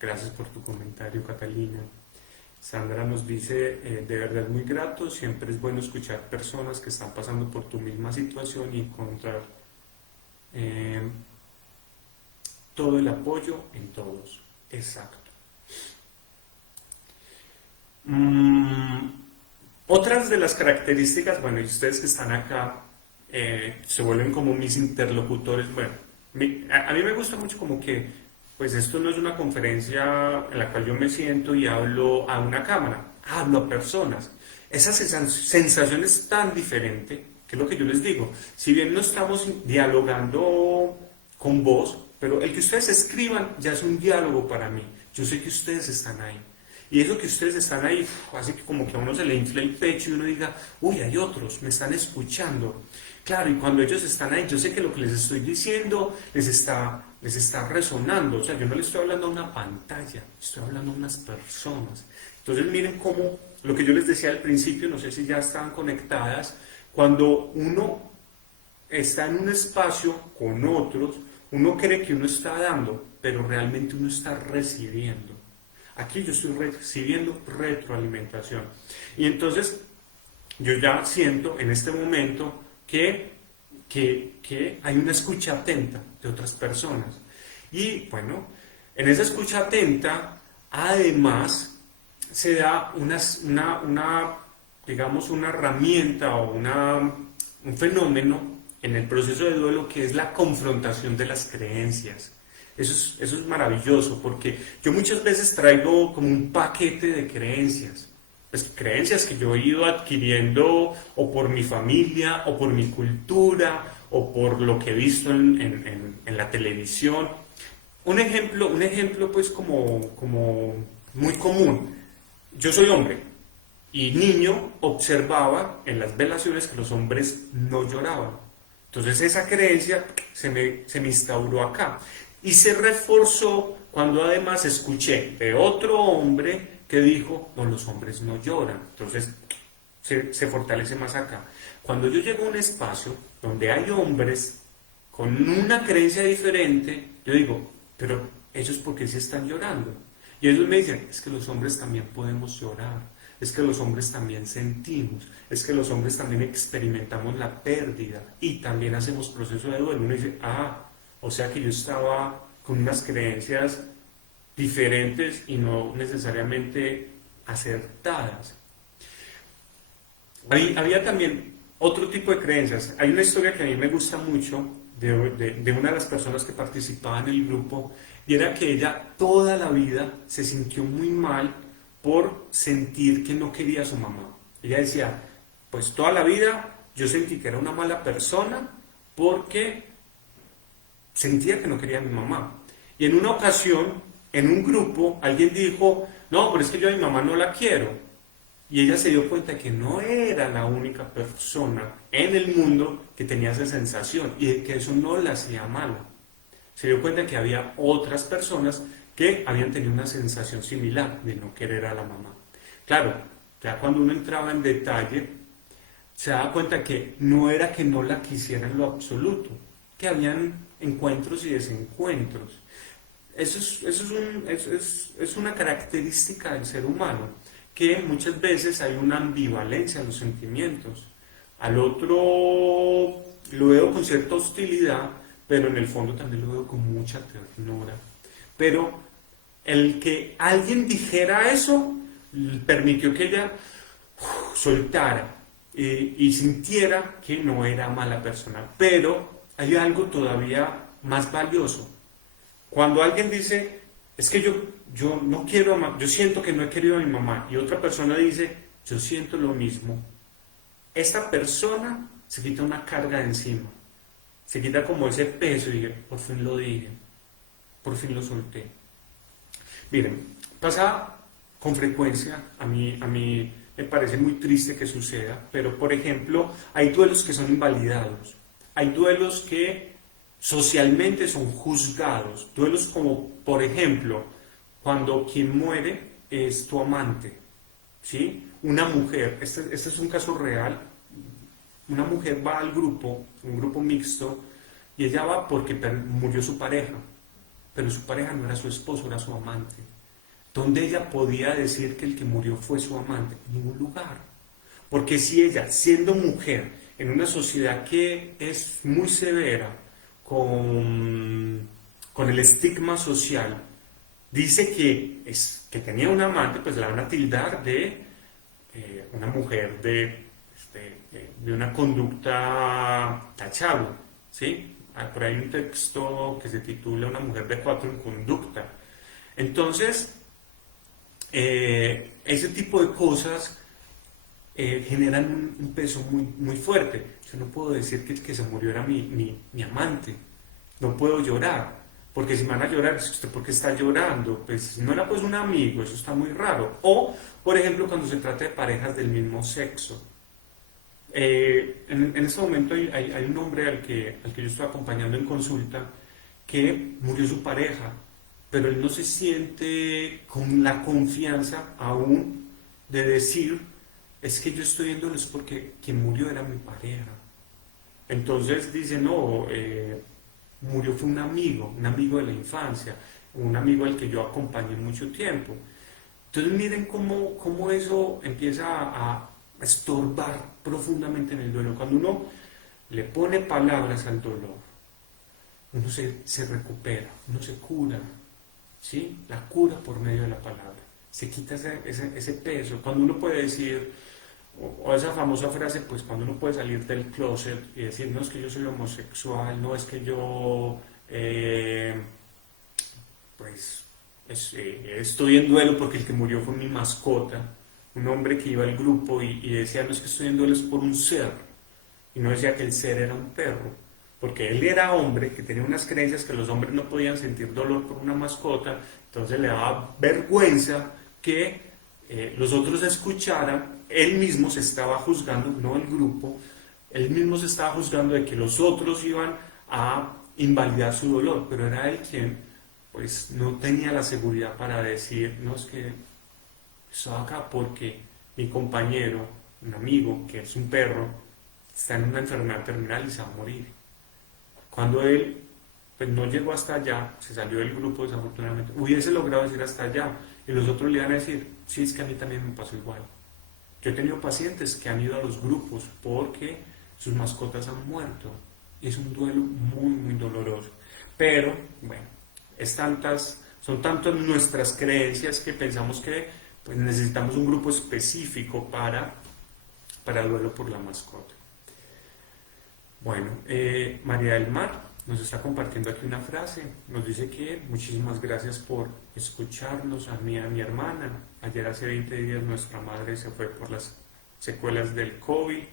Gracias por tu comentario, Catalina. Sandra nos dice, de verdad muy grato, siempre es bueno escuchar personas que están pasando por tu misma situación y encontrar todo el apoyo en todos. Exacto. Otras de las características, bueno, y ustedes que están acá se vuelven como mis interlocutores. Bueno, a mí me gusta mucho como que pues esto no es una conferencia en la cual yo me siento y hablo a una cámara, hablo a personas. Esa sensación es tan diferente, que es lo que yo les digo. Si bien no estamos dialogando con vos, pero el que ustedes escriban ya es un diálogo para mí. Yo sé que ustedes están ahí. Y eso que ustedes están ahí, hace que como que a uno se le infla el pecho y uno diga, uy, hay otros, me están escuchando. Claro, y cuando ellos están ahí, yo sé que lo que les estoy diciendo les está resonando. O sea, yo no les estoy hablando a una pantalla, estoy hablando a unas personas. Entonces miren cómo, lo que yo les decía al principio, no sé si ya están conectadas, cuando uno está en un espacio con otros, uno cree que uno está dando, pero realmente uno está recibiendo. Aquí yo estoy recibiendo retroalimentación. Y entonces yo ya siento en este momento que hay una escucha atenta de otras personas. Y bueno, en esa escucha atenta, además, se da digamos, una herramienta o un fenómeno en el proceso de duelo que es la confrontación de las creencias. Eso es maravilloso, porque yo muchas veces traigo como un paquete de creencias. Pues creencias que yo he ido adquiriendo o por mi familia, o por mi cultura, o por lo que he visto en la televisión. Un ejemplo pues como muy común. Yo soy hombre y niño observaba en las velaciones que los hombres no lloraban. Entonces esa creencia se me instauró acá. Y se reforzó cuando además escuché de otro hombre que dijo, no, los hombres no lloran. Entonces se fortalece más acá. Cuando yo llego a un espacio donde hay hombres con una creencia diferente, yo digo, pero ellos ¿por qué sí están llorando? Y ellos me dicen, es que los hombres también podemos llorar, es que los hombres también sentimos, es que los hombres también experimentamos la pérdida y también hacemos proceso de duelo. Uno dice, o sea que yo estaba con unas creencias diferentes y no necesariamente acertadas. Había también otro tipo de creencias. Hay una historia que a mí me gusta mucho de una de las personas que participaba en el grupo, y era que ella toda la vida se sintió muy mal por sentir que no quería a su mamá. Ella decía, pues toda la vida yo sentí que era una mala persona porque sentía que no quería a mi mamá. Y en una ocasión, en un grupo, alguien dijo, no, pero es que yo a mi mamá no la quiero. Y ella se dio cuenta que no era la única persona en el mundo que tenía esa sensación y de que eso no la hacía mala. Se dio cuenta que había otras personas que habían tenido una sensación similar de no querer a la mamá. Claro, ya cuando uno entraba en detalle, se daba cuenta que no era que no la quisiera en lo absoluto, que habían encuentros y desencuentros. Eso es una característica del ser humano, que muchas veces hay una ambivalencia en los sentimientos. Al otro lo veo con cierta hostilidad, pero en el fondo también lo veo con mucha ternura. Pero el que alguien dijera eso permitió que ella soltara y sintiera que no era mala persona. Pero hay algo todavía más valioso. Cuando alguien dice, es que yo no quiero, yo siento que no he querido a mi mamá, y otra persona dice, yo siento lo mismo, esta persona se quita una carga de encima, se quita como ese peso y dije, por fin lo dije, por fin lo solté. Miren, pasa con frecuencia, a mí me parece muy triste que suceda, pero por ejemplo, hay duelos que son invalidados, hay duelos que socialmente son juzgados, duelos como, por ejemplo, cuando quien muere es tu amante, ¿sí? Una mujer, este es un caso real, una mujer va al grupo, un grupo mixto, y ella va porque murió su pareja, pero su pareja no era su esposo, era su amante. ¿Dónde ella podía decir que el que murió fue su amante? En ningún lugar. Porque si ella, siendo mujer, en una sociedad que es muy severa con el estigma social, dice que tenía un amante, pues la van a tildar de una mujer de una conducta tachable, ¿sí? Por ahí hay un texto que se titula Una mujer de 4 en conducta. Entonces, ese tipo de cosas generan un peso muy, muy fuerte. Yo no puedo decir que el que se murió era mi amante, no puedo llorar, porque si me van a llorar, ¿usted por qué está llorando? Pues no era pues un amigo, eso está muy raro. O, por ejemplo, cuando se trata de parejas del mismo sexo. En este momento hay un hombre al que yo estoy acompañando en consulta que murió su pareja, pero él no se siente con la confianza aún de decir, es que yo estoy yendo es porque quien murió era mi pareja. Entonces dice, no, murió fue un amigo de la infancia, un amigo al que yo acompañé mucho tiempo. Entonces miren cómo eso empieza a estorbar profundamente en el duelo. Cuando uno le pone palabras al dolor, uno se recupera, uno se cura, ¿sí? La cura por medio de la palabra. Se quita ese peso. Cuando uno puede decir, o esa famosa frase, pues cuando uno puede salir del closet y decir, no es que yo soy homosexual, no es que yo, pues, estoy en duelo porque el que murió fue mi mascota, un hombre que iba al grupo y decía, no es que estoy en duelo, es por un ser, y no decía que el ser era un perro, porque él era hombre, que tenía unas creencias que los hombres no podían sentir dolor por una mascota, entonces le daba vergüenza que los otros escucharan, él mismo se estaba juzgando, no el grupo, él mismo se estaba juzgando de que los otros iban a invalidar su dolor, pero era él quien pues no tenía la seguridad para decir, no, es que estoy acá porque mi compañero, un amigo, que es un perro, está en una enfermedad terminal y se va a morir. Cuando él pues no llegó hasta allá, se salió del grupo desafortunadamente, hubiese logrado decir hasta allá, y los otros le iban a decir, sí, es que a mí también me pasó igual. Yo he tenido pacientes que han ido a los grupos porque sus mascotas han muerto. Y es un duelo muy, muy doloroso. Pero, bueno, son tantas nuestras creencias que pensamos que pues, necesitamos un grupo específico para el duelo por la mascota. Bueno, María del Mar nos está compartiendo aquí una frase. Nos dice que muchísimas gracias por escucharnos, a mí y a mi hermana. Ayer hace 20 días nuestra madre se fue por las secuelas del COVID,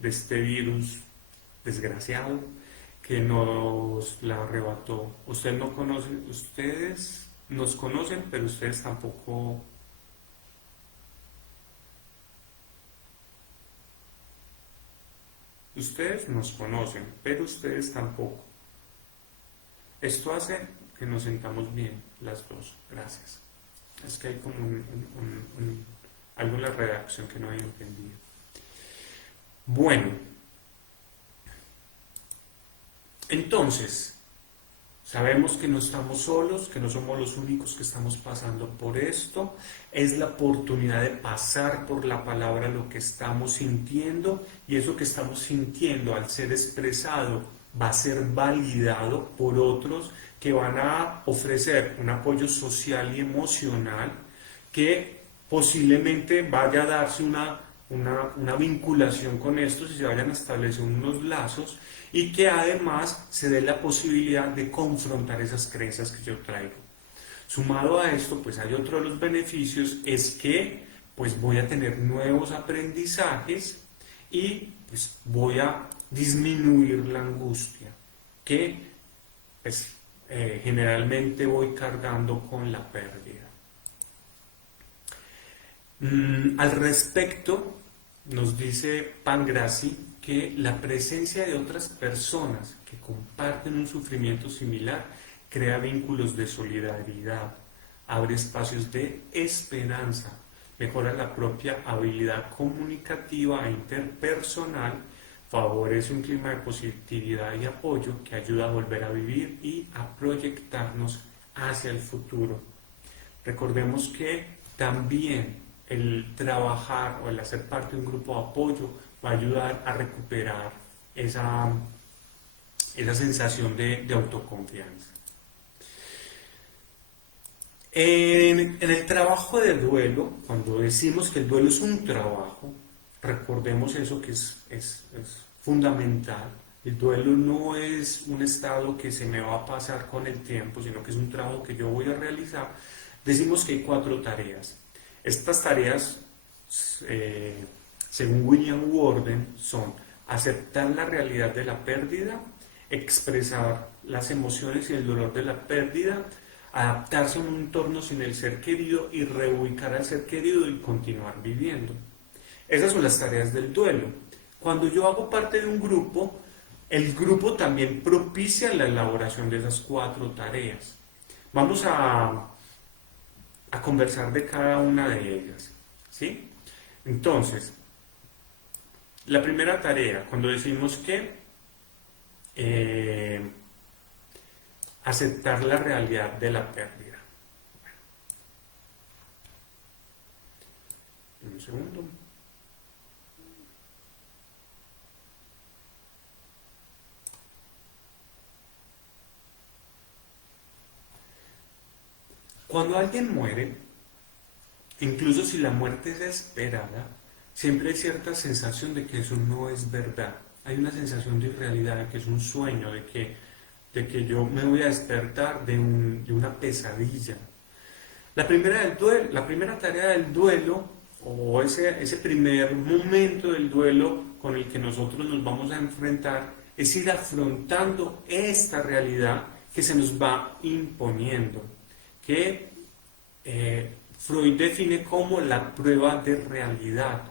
de este virus desgraciado que nos la arrebató. Ustedes no conocen, ustedes nos conocen, pero ustedes tampoco. Ustedes nos conocen, pero ustedes tampoco. Esto hace que nos sentamos bien las dos. Gracias. Es que hay como algo en la redacción que no había entendido. Bueno, entonces, sabemos que no estamos solos, que no somos los únicos que estamos pasando por esto. Es la oportunidad de pasar por la palabra lo que estamos sintiendo, y eso que estamos sintiendo al ser expresado va a ser validado por otros que van a ofrecer un apoyo social y emocional que posiblemente vaya a darse una vinculación con estos y se vayan a establecer unos lazos, y que además se dé la posibilidad de confrontar esas creencias que yo traigo. Sumado a esto, pues hay otro de los beneficios, es que pues voy a tener nuevos aprendizajes y pues voy a disminuir la angustia. que pues, generalmente voy cargando con la pérdida. Al respecto, nos dice Pangrassi que la presencia de otras personas que comparten un sufrimiento similar crea vínculos de solidaridad, abre espacios de esperanza, mejora la propia habilidad comunicativa e interpersonal, favorece un clima de positividad y apoyo que ayuda a volver a vivir y a proyectarnos hacia el futuro. Recordemos que también el trabajar o el hacer parte de un grupo de apoyo va a ayudar a recuperar esa sensación de autoconfianza. En el trabajo de duelo, cuando decimos que el duelo es un trabajo, recordemos eso que es fundamental. El duelo no es un estado que se me va a pasar con el tiempo, sino que es un trabajo que yo voy a realizar. Decimos que hay 4 tareas. Estas tareas, según William Worden, son aceptar la realidad de la pérdida, expresar las emociones y el dolor de la pérdida, adaptarse a un entorno sin el ser querido y reubicar al ser querido y continuar viviendo. Esas son las tareas del duelo. Cuando yo hago parte de un grupo, el grupo también propicia la elaboración de esas 4 tareas. Vamos a conversar de cada una de ellas, ¿sí? Entonces, la primera tarea, cuando decimos que aceptar la realidad de la pérdida. Un segundo. Cuando alguien muere, incluso si la muerte es esperada, siempre hay cierta sensación de que eso no es verdad. Hay una sensación de irrealidad, de que es un sueño, de que yo me voy a despertar de una pesadilla. La primera tarea del duelo, o ese primer momento del duelo con el que nosotros nos vamos a enfrentar, es ir afrontando esta realidad que se nos va imponiendo, que Freud define como la prueba de realidad.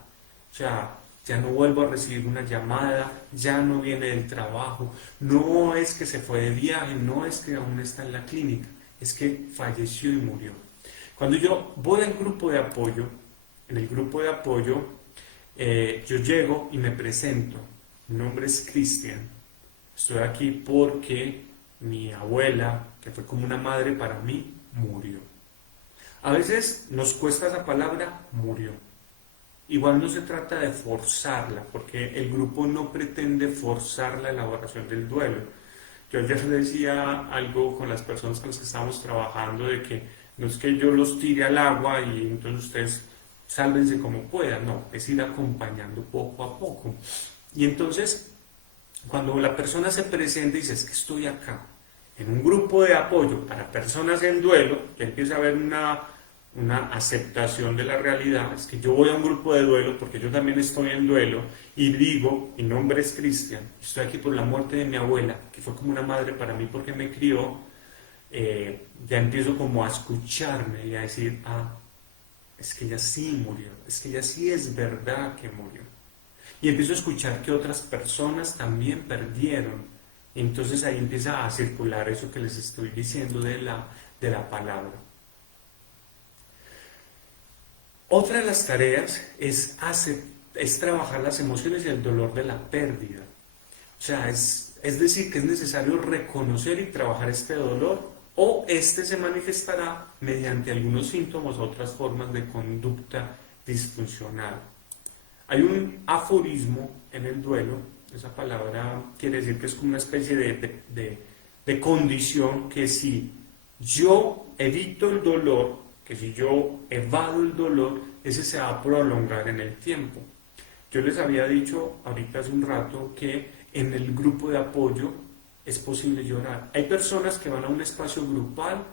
O sea, ya no vuelvo a recibir una llamada, ya no viene del trabajo, no es que se fue de viaje, no es que aún está en la clínica, es que falleció y murió. Cuando yo voy al grupo de apoyo, en el grupo de apoyo, yo llego y me presento. Mi nombre es Cristian. Estoy aquí porque mi abuela, que fue como una madre para mí, murió. A veces nos cuesta esa palabra, murió. Igual no se trata de forzarla, porque el grupo no pretende forzar la elaboración del duelo. Yo ayer decía algo con las personas con las que estábamos trabajando, de que no es que yo los tire al agua y entonces ustedes sálvense como puedan, no, es ir acompañando poco a poco. Y entonces, cuando la persona se presenta y dice, es que estoy acá, en un grupo de apoyo para personas en duelo, que empieza a haber una aceptación de la realidad, es que yo voy a un grupo de duelo porque yo también estoy en duelo y digo, mi nombre es Cristian, estoy aquí por la muerte de mi abuela, que fue como una madre para mí porque me crió, ya empiezo como a escucharme y a decir, es que ella sí murió, es que ella sí es verdad que murió. Y empiezo a escuchar que otras personas también perdieron. Y entonces ahí empieza a circular eso que les estoy diciendo de la palabra. Otra de las tareas es trabajar las emociones y el dolor de la pérdida. O sea, es decir, que es necesario reconocer y trabajar este dolor, o este se manifestará mediante algunos síntomas o otras formas de conducta disfuncional. Hay un aforismo en el duelo, esa palabra quiere decir que es como una especie de condición que si yo evito el dolor, que si yo evado el dolor, ese se va a prolongar en el tiempo. Yo les había dicho ahorita hace un rato que en el grupo de apoyo es posible llorar. Hay personas que van a un espacio grupal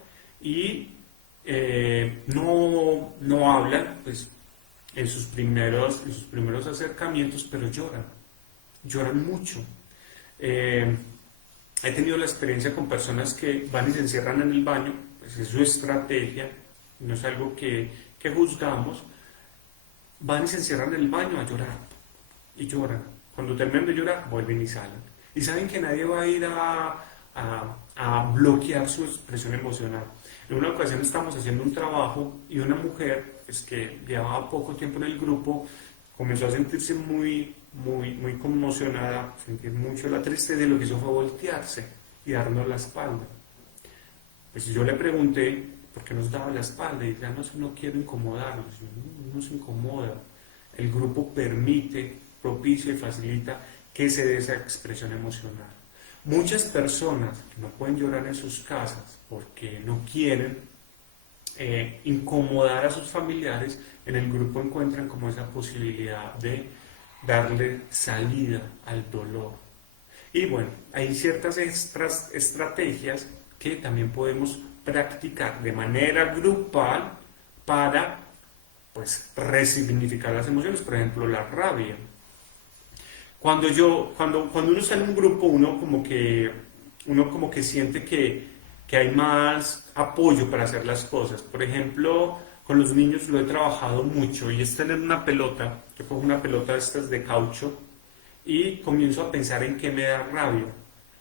y no hablan, pues en sus primeros acercamientos, pero lloran mucho. he tenido la experiencia con personas que van y se encierran en el baño, pues es su estrategia, no es algo que juzgamos, van y se encierran en el baño a llorar, y lloran. Cuando terminan de llorar, vuelven y salen. Y saben que nadie va a ir a bloquear su expresión emocional. En una ocasión estamos haciendo un trabajo y una mujer, pues, que llevaba poco tiempo en el grupo, comenzó a sentirse muy conmocionada, sentir mucho la tristeza, y lo que hizo fue voltearse y darnos la espalda. Pues yo le pregunté por qué nos daba la espalda y ya no quiero incomodarnos. No se incomoda. El grupo permite, propicia y facilita que se dé esa expresión emocional. Muchas personas que no pueden llorar en sus casas porque no quieren incomodar a sus familiares, en el grupo encuentran como esa posibilidad de darle salida al dolor. Y bueno, hay ciertas estrategias que también podemos practicar de manera grupal para, pues, resignificar las emociones. Por ejemplo, la rabia. Cuando uno está en un grupo, uno como que siente que hay más apoyo para hacer las cosas. Por ejemplo, con los niños lo he trabajado mucho, y es tener una pelota. Yo cojo una pelota de estas de caucho y comienzo a pensar en qué me da rabia.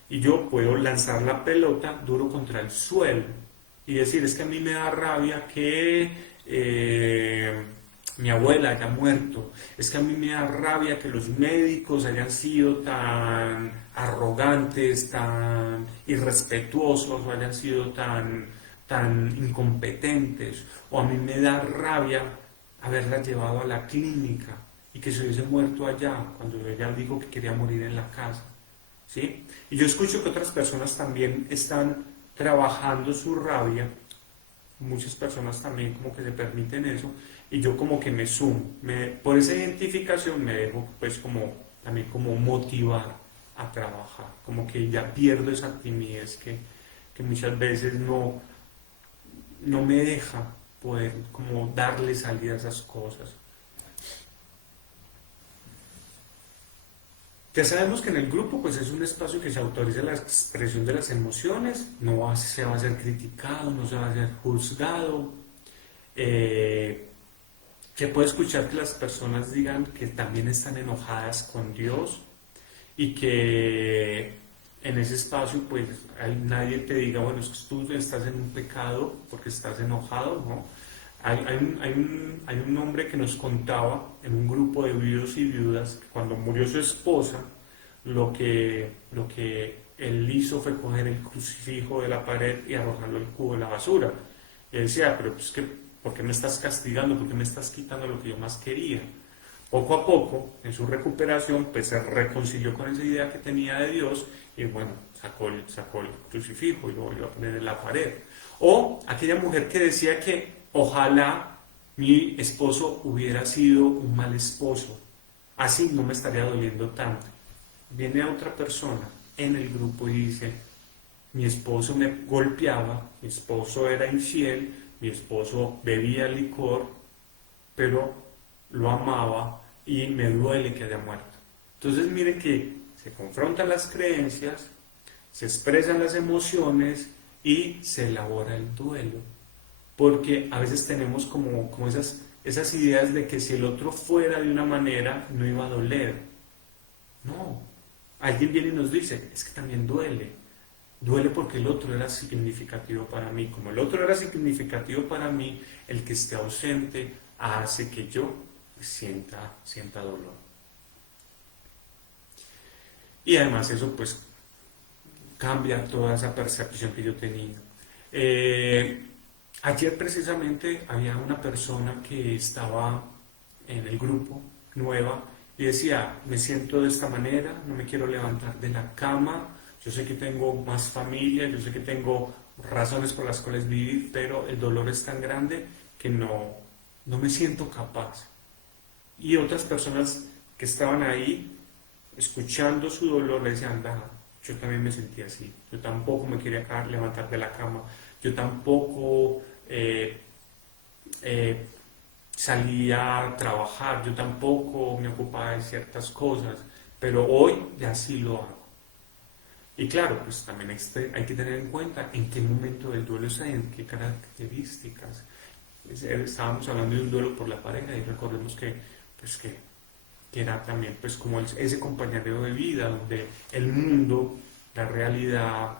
Y yo puedo lanzar la pelota duro contra el suelo y decir, es que a mí me da rabia que mi abuela haya muerto, es que a mí me da rabia que los médicos hayan sido tan arrogantes, tan irrespetuosos, o hayan sido tan incompetentes, o a mí me da rabia haberla llevado a la clínica y que se hubiese muerto allá cuando ella dijo que quería morir en la casa. ¿Sí? Y yo escucho que otras personas también están trabajando su rabia, muchas personas también como que se permiten eso, y yo como que me sumo, por esa identificación me dejo pues como también como motivar a trabajar, como que ya pierdo esa timidez que muchas veces no me deja poder como darle salida a esas cosas. Ya sabemos que en el grupo pues es un espacio que se autoriza la expresión de las emociones, no se va a ser criticado, no se va a ser juzgado. Se puede escuchar que las personas digan que también están enojadas con Dios, y que en ese espacio pues nadie te diga, bueno, es que tú estás en un pecado porque estás enojado, ¿no? Hay un hombre que nos contaba en un grupo de viudos y viudas que cuando murió su esposa, lo que él hizo fue coger el crucifijo de la pared y arrojarlo al cubo de la basura. Y él decía, pero pues que, ¿por qué me estás castigando? ¿Por qué me estás quitando lo que yo más quería? Poco a poco, en su recuperación, pues se reconcilió con esa idea que tenía de Dios, y bueno, sacó el crucifijo y lo volvió a poner en la pared. O aquella mujer que decía que ojalá mi esposo hubiera sido un mal esposo, así no me estaría doliendo tanto. Viene otra persona en el grupo y dice, mi esposo me golpeaba, mi esposo era infiel, mi esposo bebía licor, pero lo amaba y me duele que haya muerto. Entonces miren que se confrontan las creencias, se expresan las emociones y se elabora el duelo. Porque a veces tenemos como esas ideas de que si el otro fuera de una manera no iba a doler. No, alguien viene y nos dice, es que también duele. Duele porque el otro era significativo para mí. Como el otro era significativo para mí, el que esté ausente hace que yo sienta dolor. Y además eso pues cambia toda esa percepción que yo tenía. Ayer precisamente había una persona que estaba en el grupo, nueva, y decía, me siento de esta manera, no me quiero levantar de la cama, yo sé que tengo más familia, yo sé que tengo razones por las cuales vivir, pero el dolor es tan grande que no me siento capaz. Y otras personas que estaban ahí, escuchando su dolor, le decían, yo también me sentía así, yo tampoco me quería levantar de la cama, yo tampoco salía a trabajar, yo tampoco me ocupaba de ciertas cosas, pero hoy ya sí lo hago. Y claro, pues también hay que tener en cuenta en qué momento del duelo está, en qué características. Estábamos hablando de un duelo por la pareja y recordemos pues que era también pues como ese compañero de vida donde el mundo, la realidad,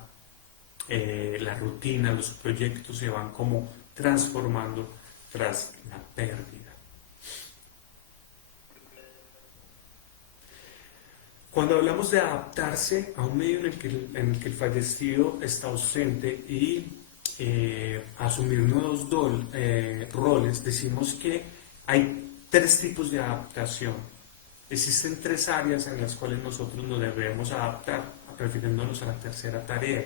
la rutina, los proyectos se van como transformando tras la pérdida. Cuando hablamos de adaptarse a un medio en el que el fallecido está ausente y asumir nuevos roles, decimos que hay tres tipos de adaptación. Existen tres áreas en las cuales nosotros nos debemos adaptar, refiriéndonos a la tercera tarea.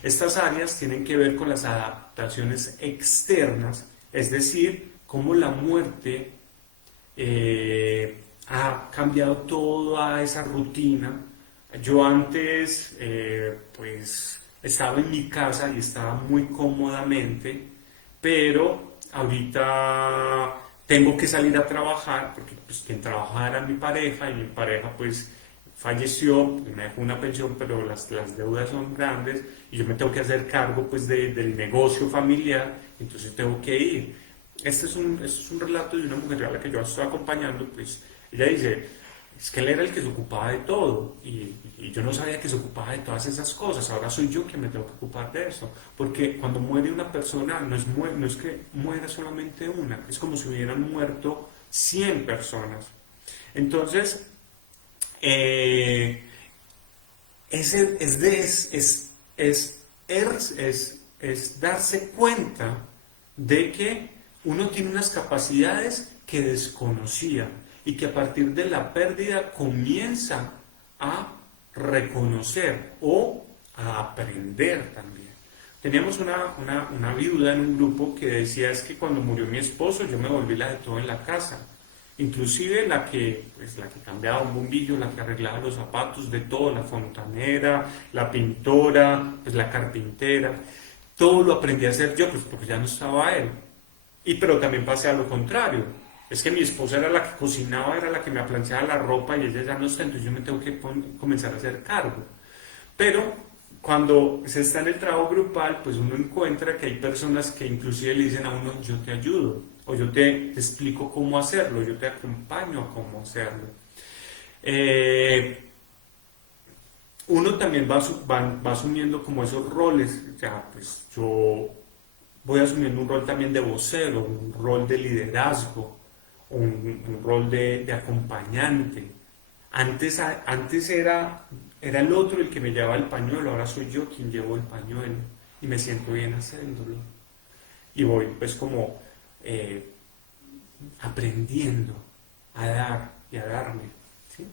Estas áreas tienen que ver con las adaptaciones externas, es decir, cómo la muerte ha cambiado toda esa rutina. Yo antes, pues, estaba en mi casa y estaba muy cómodamente, pero ahorita tengo que salir a trabajar porque pues, quien trabajaba era mi pareja y mi pareja pues falleció, me dejó una pensión, pero las deudas son grandes y yo me tengo que hacer cargo pues del negocio familiar, entonces tengo que ir. Este es un relato de una mujer a la que yo estoy acompañando, pues ella dice, es que él era el que se ocupaba de todo y yo no sabía que se ocupaba de todas esas cosas, ahora soy yo quien me tengo que ocupar de eso, porque cuando muere una persona no es que muera solamente una, es como si hubieran muerto 100 personas. Entonces, es darse cuenta de que uno tiene unas capacidades que desconocía y que a partir de la pérdida comienza a reconocer o a aprender también. Teníamos una viuda en un grupo que decía es que cuando murió mi esposo yo me volví la de todo en la casa. Inclusive la que cambiaba un bombillo, la que arreglaba los zapatos, de todo, la fontanera, la pintora, pues la carpintera, todo lo aprendí a hacer yo, pues porque ya no estaba él. Pero también pasé a lo contrario. Es que mi esposa era la que cocinaba, era la que me planchaba la ropa y ella ya no está, entonces yo me tengo que comenzar a hacer cargo. Pero cuando se está en el trabajo grupal, pues uno encuentra que hay personas que inclusive le dicen a uno, yo te ayudo, o yo te explico cómo hacerlo, yo te acompaño a cómo hacerlo. Uno también va asumiendo como esos roles, ya pues yo voy asumiendo un rol también de vocero, un rol de liderazgo, un rol de acompañante. Antes era el otro el que me llevaba el pañuelo, ahora soy yo quien llevo el pañuelo y me siento bien haciéndolo. Y voy pues como aprendiendo a dar y a darme. ¿Sí?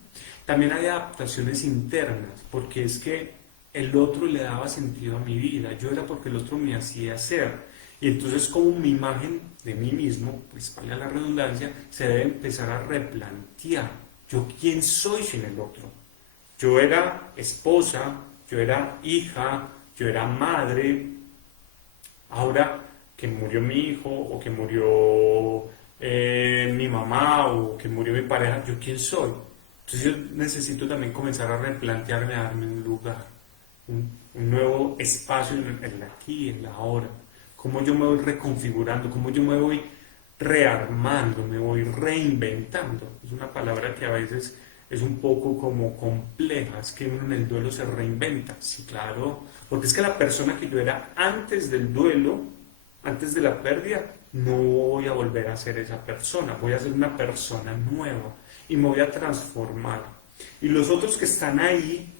También hay adaptaciones internas, porque es que el otro le daba sentido a mi vida, yo era porque el otro me hacía ser. Y entonces como mi imagen de mí mismo, pues valga la redundancia, se debe empezar a replantear. ¿Yo quién soy sin el otro? Yo era esposa, yo era hija, yo era madre. Ahora que murió mi hijo o que murió mi mamá o que murió mi pareja, ¿yo quién soy? Entonces yo necesito también comenzar a replantearme, a darme un lugar, un nuevo espacio en el aquí, en la ahora. Cómo yo me voy reconfigurando, cómo yo me voy rearmando, me voy reinventando. Es una palabra que a veces es un poco como compleja, es que uno en el duelo se reinventa, sí, claro, porque es que la persona que yo era antes del duelo, antes de la pérdida, no voy a volver a ser esa persona, voy a ser una persona nueva y me voy a transformar. Y los otros que están ahí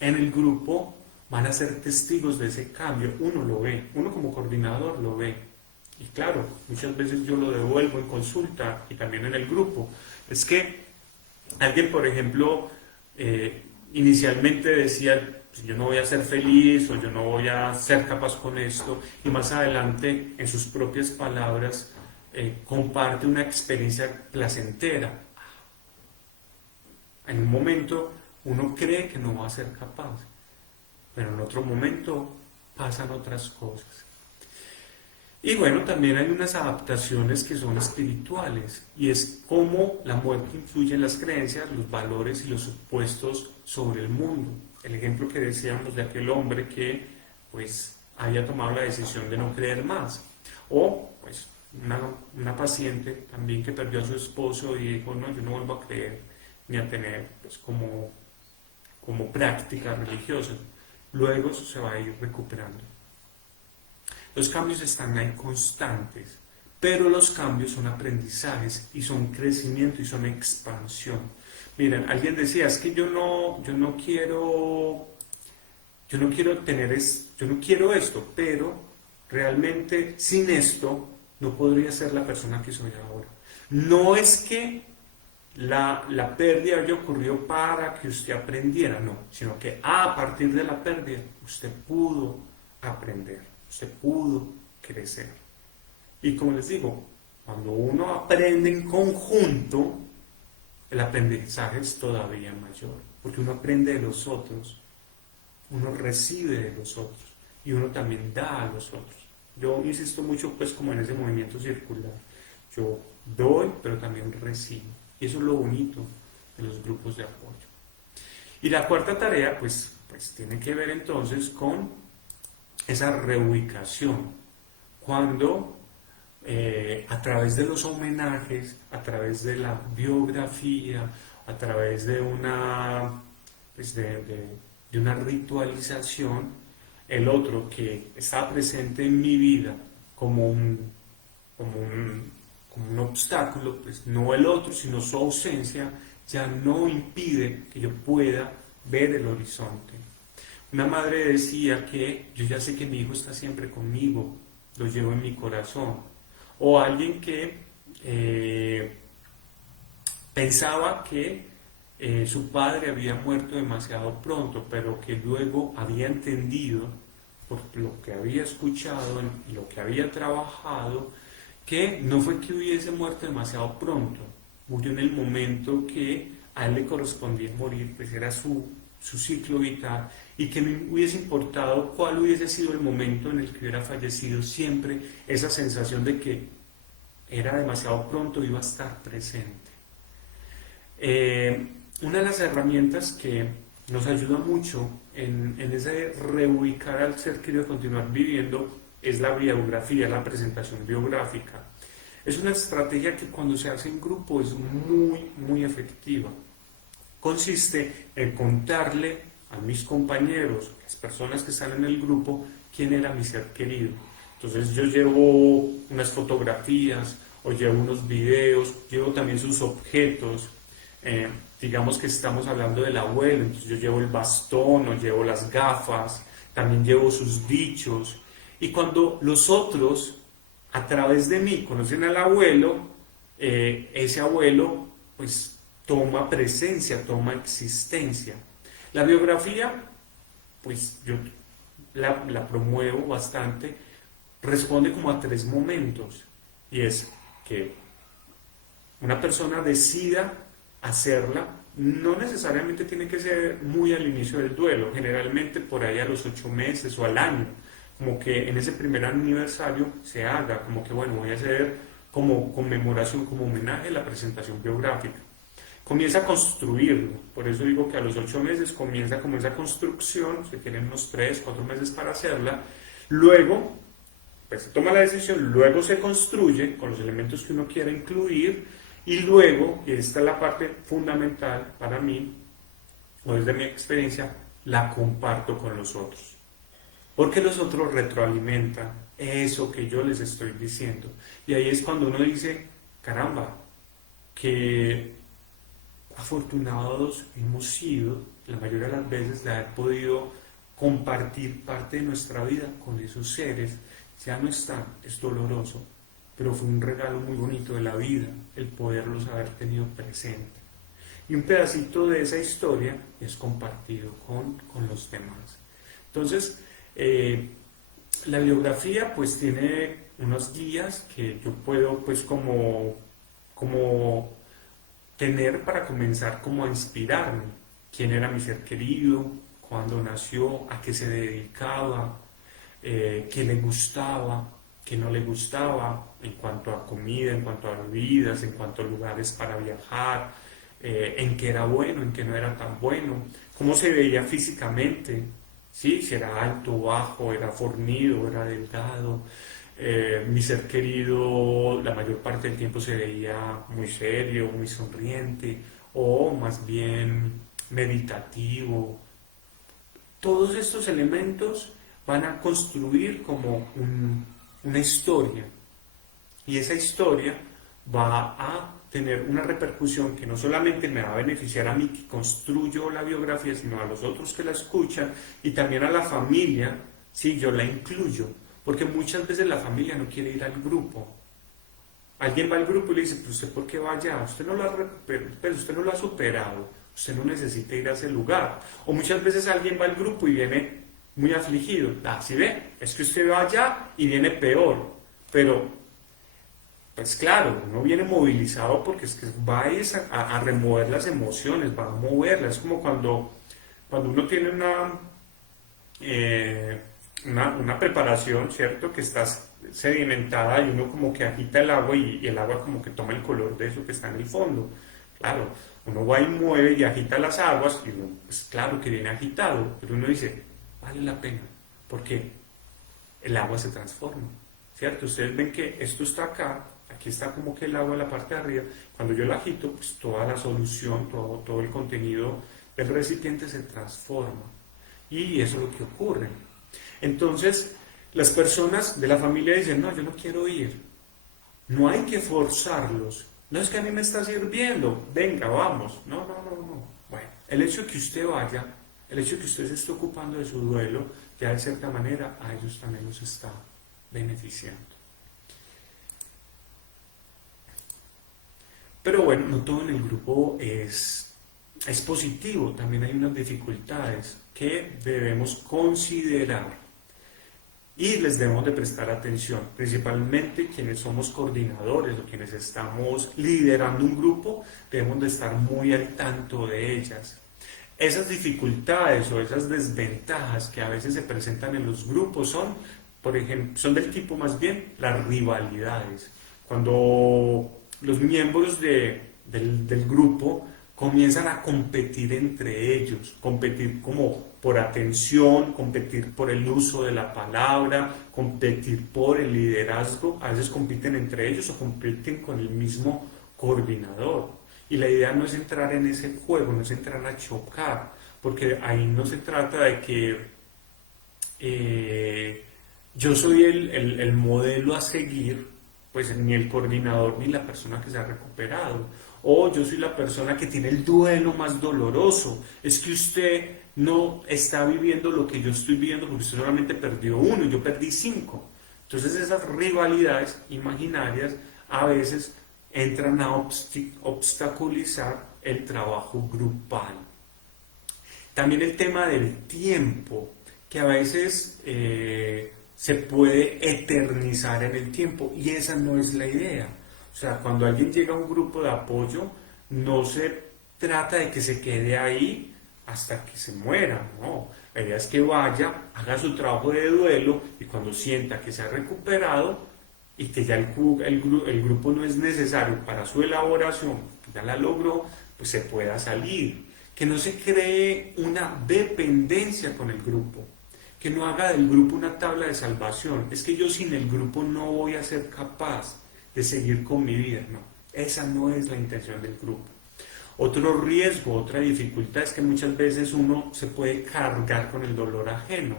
en el grupo van a ser testigos de ese cambio, uno lo ve, uno como coordinador lo ve. Y claro, muchas veces yo lo devuelvo en consulta y también en el grupo. Es que alguien, por ejemplo, inicialmente decía, yo no voy a ser feliz o yo no voy a ser capaz con esto, y más adelante, en sus propias palabras, comparte una experiencia placentera. En un momento uno cree que no va a ser capaz, pero en otro momento pasan otras cosas. Y bueno, también hay unas adaptaciones que son espirituales, y es cómo la muerte influye en las creencias, los valores y los supuestos sobre el mundo. el ejemplo que decíamos de aquel hombre que pues había tomado la decisión de no creer más. O pues una paciente también que perdió a su esposo y dijo, no, yo no vuelvo a creer ni a tener pues como práctica religiosa. Luego eso se va a ir recuperando. Los cambios están ahí constantes, pero los cambios son aprendizajes y son crecimiento y son expansión. Miren, alguien decía, es que yo no quiero yo no quiero esto, pero realmente sin esto no podría ser la persona que soy ahora. No es que la pérdida haya ocurrido para que usted aprendiera, no, sino que a partir de la pérdida usted pudo aprender, usted pudo crecer. Y como les digo, cuando uno aprende en conjunto, el aprendizaje es todavía mayor, porque uno aprende de los otros, uno recibe de los otros y uno también da a los otros. Yo insisto mucho pues como en ese movimiento circular. Yo doy, pero también recibo. Y eso es lo bonito de los grupos de apoyo. Y la cuarta tarea pues tiene que ver entonces con esa reubicación. Cuando a través de los homenajes, a través de la biografía, a través de una, pues de una ritualización, el otro que está presente en mi vida como un obstáculo, pues no el otro, sino su ausencia, ya no impide que yo pueda ver el horizonte. Una madre decía que yo ya sé que mi hijo está siempre conmigo, lo llevo en mi corazón. O alguien que pensaba que su padre había muerto demasiado pronto, pero que luego había entendido, por lo que había escuchado y lo que había trabajado, que no fue que hubiese muerto demasiado pronto, murió en el momento que a él le correspondía morir, pues era su ciclo vital, y que no hubiese importado cuál hubiese sido el momento en el que hubiera fallecido, siempre esa sensación de que era demasiado pronto iba a estar presente. Una de las herramientas que nos ayuda mucho en ese reubicar al ser querido continuar viviendo es la biografía, la presentación biográfica. Es una estrategia que cuando se hace en grupo es muy, muy efectiva. Consiste en contarle a mis compañeros, las personas que están en el grupo, quién era mi ser querido. Entonces yo llevo unas fotografías o llevo unos videos, llevo también sus objetos. Digamos que estamos hablando del abuelo, entonces yo llevo el bastón o llevo las gafas, también llevo sus dichos. Y cuando los otros, a través de mí, conocen al abuelo, ese abuelo pues toma presencia, toma existencia. La biografía, pues yo la promuevo bastante, responde como a 3 momentos, y es que una persona decida hacerla, no necesariamente tiene que ser muy al inicio del duelo, generalmente por ahí a los 8 meses o al año, como que en ese primer aniversario se haga, como que bueno, voy a hacer como conmemoración, como homenaje la presentación biográfica. Comienza a construirlo, por eso digo que a los 8 meses comienza como esa construcción, se tienen unos 3, 4 meses para hacerla, luego pues se toma la decisión, luego se construye con los elementos que uno quiera incluir, y luego, y esta es la parte fundamental para mí, o desde mi experiencia, la comparto con los otros. Porque los otros retroalimentan eso que yo les estoy diciendo. Y ahí es cuando uno dice, caramba, que afortunados hemos sido, la mayoría de las veces, de haber podido compartir parte de nuestra vida con esos seres. Ya no están, es doloroso, pero fue un regalo muy bonito de la vida el poderlos haber tenido presente. Y un pedacito de esa historia es compartido con los demás. Entonces, la biografía pues tiene unas guías que yo puedo pues como tener para comenzar como a inspirarme. ¿Quién era mi ser querido? ¿Cuándo nació? ¿A qué se dedicaba? ¿Qué le gustaba? ¿Qué no le gustaba? En cuanto a comida, en cuanto a bebidas, en cuanto a lugares para viajar, en qué era bueno, en qué no era tan bueno, cómo se veía físicamente, ¿sí? Si era alto, bajo, era fornido, era delgado. Mi ser querido la mayor parte del tiempo se veía muy serio, muy sonriente o más bien meditativo. Todos estos elementos van a construir como una historia y esa historia va a tener una repercusión que no solamente me va a beneficiar a mí que construyo la biografía, sino a los otros que la escuchan y también a la familia, si yo la incluyo, porque muchas veces la familia no quiere ir al grupo. Alguien va al grupo y le dice, pues usted por qué va allá, usted no lo ha, pero usted no lo ha superado, usted no necesita ir a ese lugar. O muchas veces alguien va al grupo y viene muy afligido, ah, ¿sí ve? Es que usted va allá y viene peor, pero pues claro, uno viene movilizado porque es que va a remover las emociones, va a moverlas. Es como cuando uno tiene una preparación, ¿cierto? Que está sedimentada y uno como que agita el agua y el agua como que toma el color de eso que está en el fondo. Claro, uno va y mueve y agita las aguas y uno, pues claro que viene agitado, pero uno dice, vale la pena, porque el agua se transforma, ¿cierto? Ustedes ven que esto está acá, aquí está como que el agua en la parte de arriba, cuando yo lo agito, pues toda la solución, todo el contenido del recipiente se transforma. Y eso es lo que ocurre. Entonces, las personas de la familia dicen, no, yo no quiero ir. No hay que forzarlos. No es que a mí me está sirviendo, venga, vamos. No, no, no, no. Bueno, el hecho de que usted vaya, el hecho de que usted se esté ocupando de su duelo, ya de cierta manera a ellos también los está beneficiando. Pero bueno, no todo en el grupo es positivo, también hay unas dificultades que debemos considerar y les debemos de prestar atención, principalmente quienes somos coordinadores o quienes estamos liderando un grupo, debemos de estar muy al tanto de ellas. Esas dificultades o esas desventajas que a veces se presentan en los grupos son, por ejemplo, son del tipo más bien las rivalidades. Cuando los miembros del grupo comienzan a competir entre ellos, competir como por atención, competir por el uso de la palabra, competir por el liderazgo, a veces compiten entre ellos o compiten con el mismo coordinador. Y la idea no es entrar en ese juego, no es entrar a chocar, porque ahí no se trata de que yo soy el modelo a seguir, pues ni el coordinador ni la persona que se ha recuperado, o yo soy la persona que tiene el duelo más doloroso, es que usted no está viviendo lo que yo estoy viviendo porque usted solamente perdió uno y yo perdí 5. Entonces esas rivalidades imaginarias a veces entran a obstaculizar el trabajo grupal. También el tema del tiempo, que a veces se puede eternizar en el tiempo y esa no es la idea. O sea, cuando alguien llega a un grupo de apoyo, no se trata de que se quede ahí hasta que se muera, no. La idea es que vaya, haga su trabajo de duelo y cuando sienta que se ha recuperado y que ya el grupo no es necesario para su elaboración, ya la logró, pues se pueda salir. Que no se cree una dependencia con el grupo, que no haga del grupo una tabla de salvación. Es que yo sin el grupo no voy a ser capaz de seguir con mi vida. No, esa no es la intención del grupo. Otro riesgo, otra dificultad es que muchas veces uno se puede cargar con el dolor ajeno.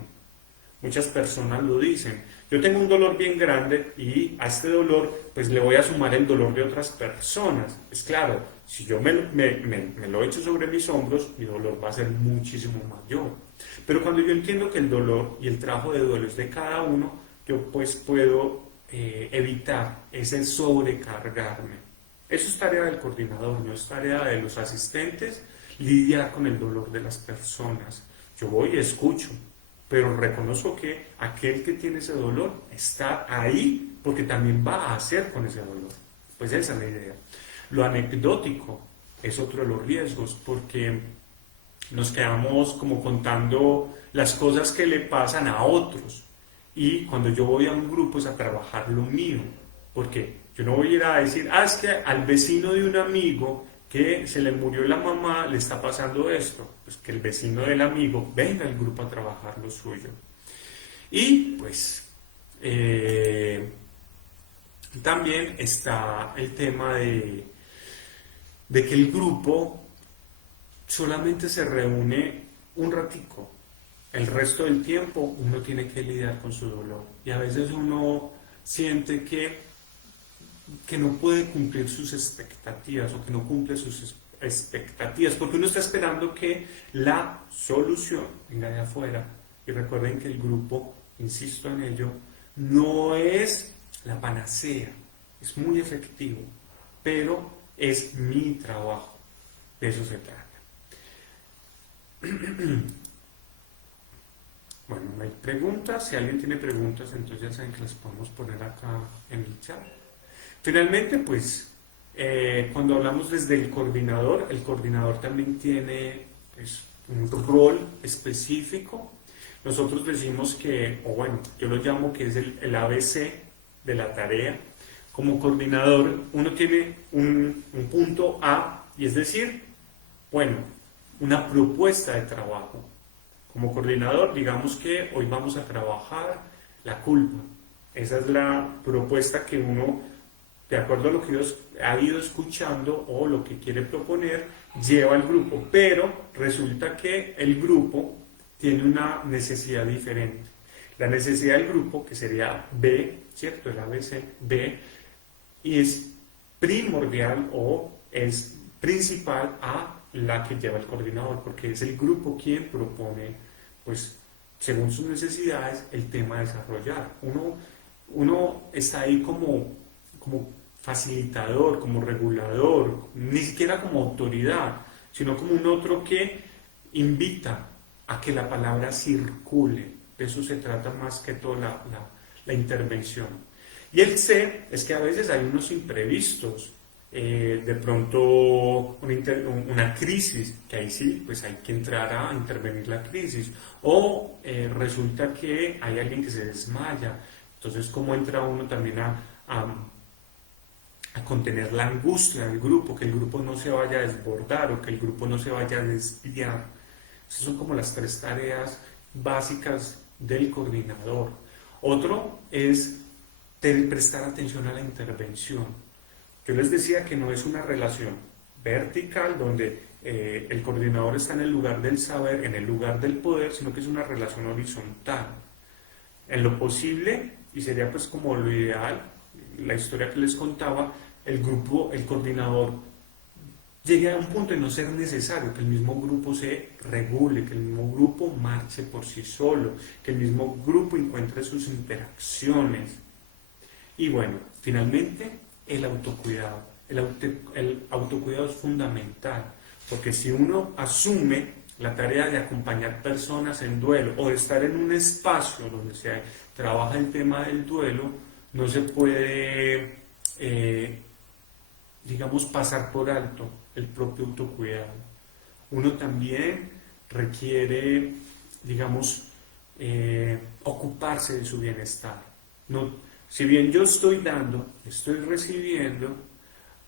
Muchas personas lo dicen. Yo tengo un dolor bien grande y a este dolor pues le voy a sumar el dolor de otras personas. Es claro, si yo me lo echo sobre mis hombros, mi dolor va a ser muchísimo mayor. Pero cuando yo entiendo que el dolor y el trabajo de duelo es de cada uno, yo pues puedo evitar ese sobrecargarme. Eso es tarea del coordinador, no es tarea de los asistentes lidiar con el dolor de las personas. Yo voy y escucho, pero reconozco que aquel que tiene ese dolor está ahí porque también va a hacer con ese dolor. Pues esa es la idea. Lo anecdótico es otro de los riesgos porque nos quedamos como contando las cosas que le pasan a otros y cuando yo voy a un grupo es a trabajar lo mío, porque yo no voy a ir a decir, es que al vecino de un amigo que se le murió la mamá, le está pasando esto, pues que el vecino del amigo venga al grupo a trabajar lo suyo. Y pues también está el tema de que el grupo solamente se reúne un ratico. El resto del tiempo uno tiene que lidiar con su dolor. Y a veces uno siente que no puede cumplir sus expectativas o que no cumple sus expectativas, porque uno está esperando que la solución venga de afuera. Y recuerden que el grupo, insisto en ello, no es la panacea, es muy efectivo, pero es mi trabajo. De eso se trata. Bueno, no hay preguntas. Si alguien tiene preguntas, entonces ya saben que las podemos poner acá en el chat. Finalmente, pues, cuando hablamos desde el coordinador también tiene pues, un rol específico. Nosotros decimos que, o bueno, yo lo llamo que es el ABC de la tarea. Como coordinador, uno tiene un punto A, y es decir, bueno, una propuesta de trabajo. Como coordinador, digamos que hoy vamos a trabajar la culpa. Esa es la propuesta que uno, de acuerdo a lo que ha ido escuchando o lo que quiere proponer, lleva al grupo. Pero resulta que el grupo tiene una necesidad diferente. La necesidad del grupo, que sería B, ¿cierto? El ABC, B, y es primordial o es principal a la que lleva el coordinador, porque es el grupo quien propone, pues, según sus necesidades, el tema a desarrollar. Uno está ahí como facilitador, como regulador, ni siquiera como autoridad, sino como un otro que invita a que la palabra circule. De eso se trata más que todo la intervención. Y el C es que a veces hay unos imprevistos, de pronto una crisis, que ahí sí, pues hay que entrar a intervenir la crisis, o resulta que hay alguien que se desmaya, entonces cómo entra uno también a contener la angustia del grupo, que el grupo no se vaya a desbordar o que el grupo no se vaya a desviar. Esas son como las tres tareas básicas del coordinador. Otro es prestar atención a la intervención. Yo les decía que no es una relación vertical donde el coordinador está en el lugar del saber, en el lugar del poder, sino que es una relación horizontal. En lo posible, y sería pues como lo ideal, la historia que les contaba, el grupo, el coordinador llegue a un punto de no ser necesario, que el mismo grupo se regule, que el mismo grupo marche por sí solo, que el mismo grupo encuentre sus interacciones. Y bueno, finalmente, el autocuidado. El autocuidado es fundamental, porque si uno asume la tarea de acompañar personas en duelo o de estar en un espacio donde se trabaja el tema del duelo, no se puede, digamos, pasar por alto el propio autocuidado. Uno también requiere, digamos, ocuparse de su bienestar. No, si bien yo estoy dando, estoy recibiendo,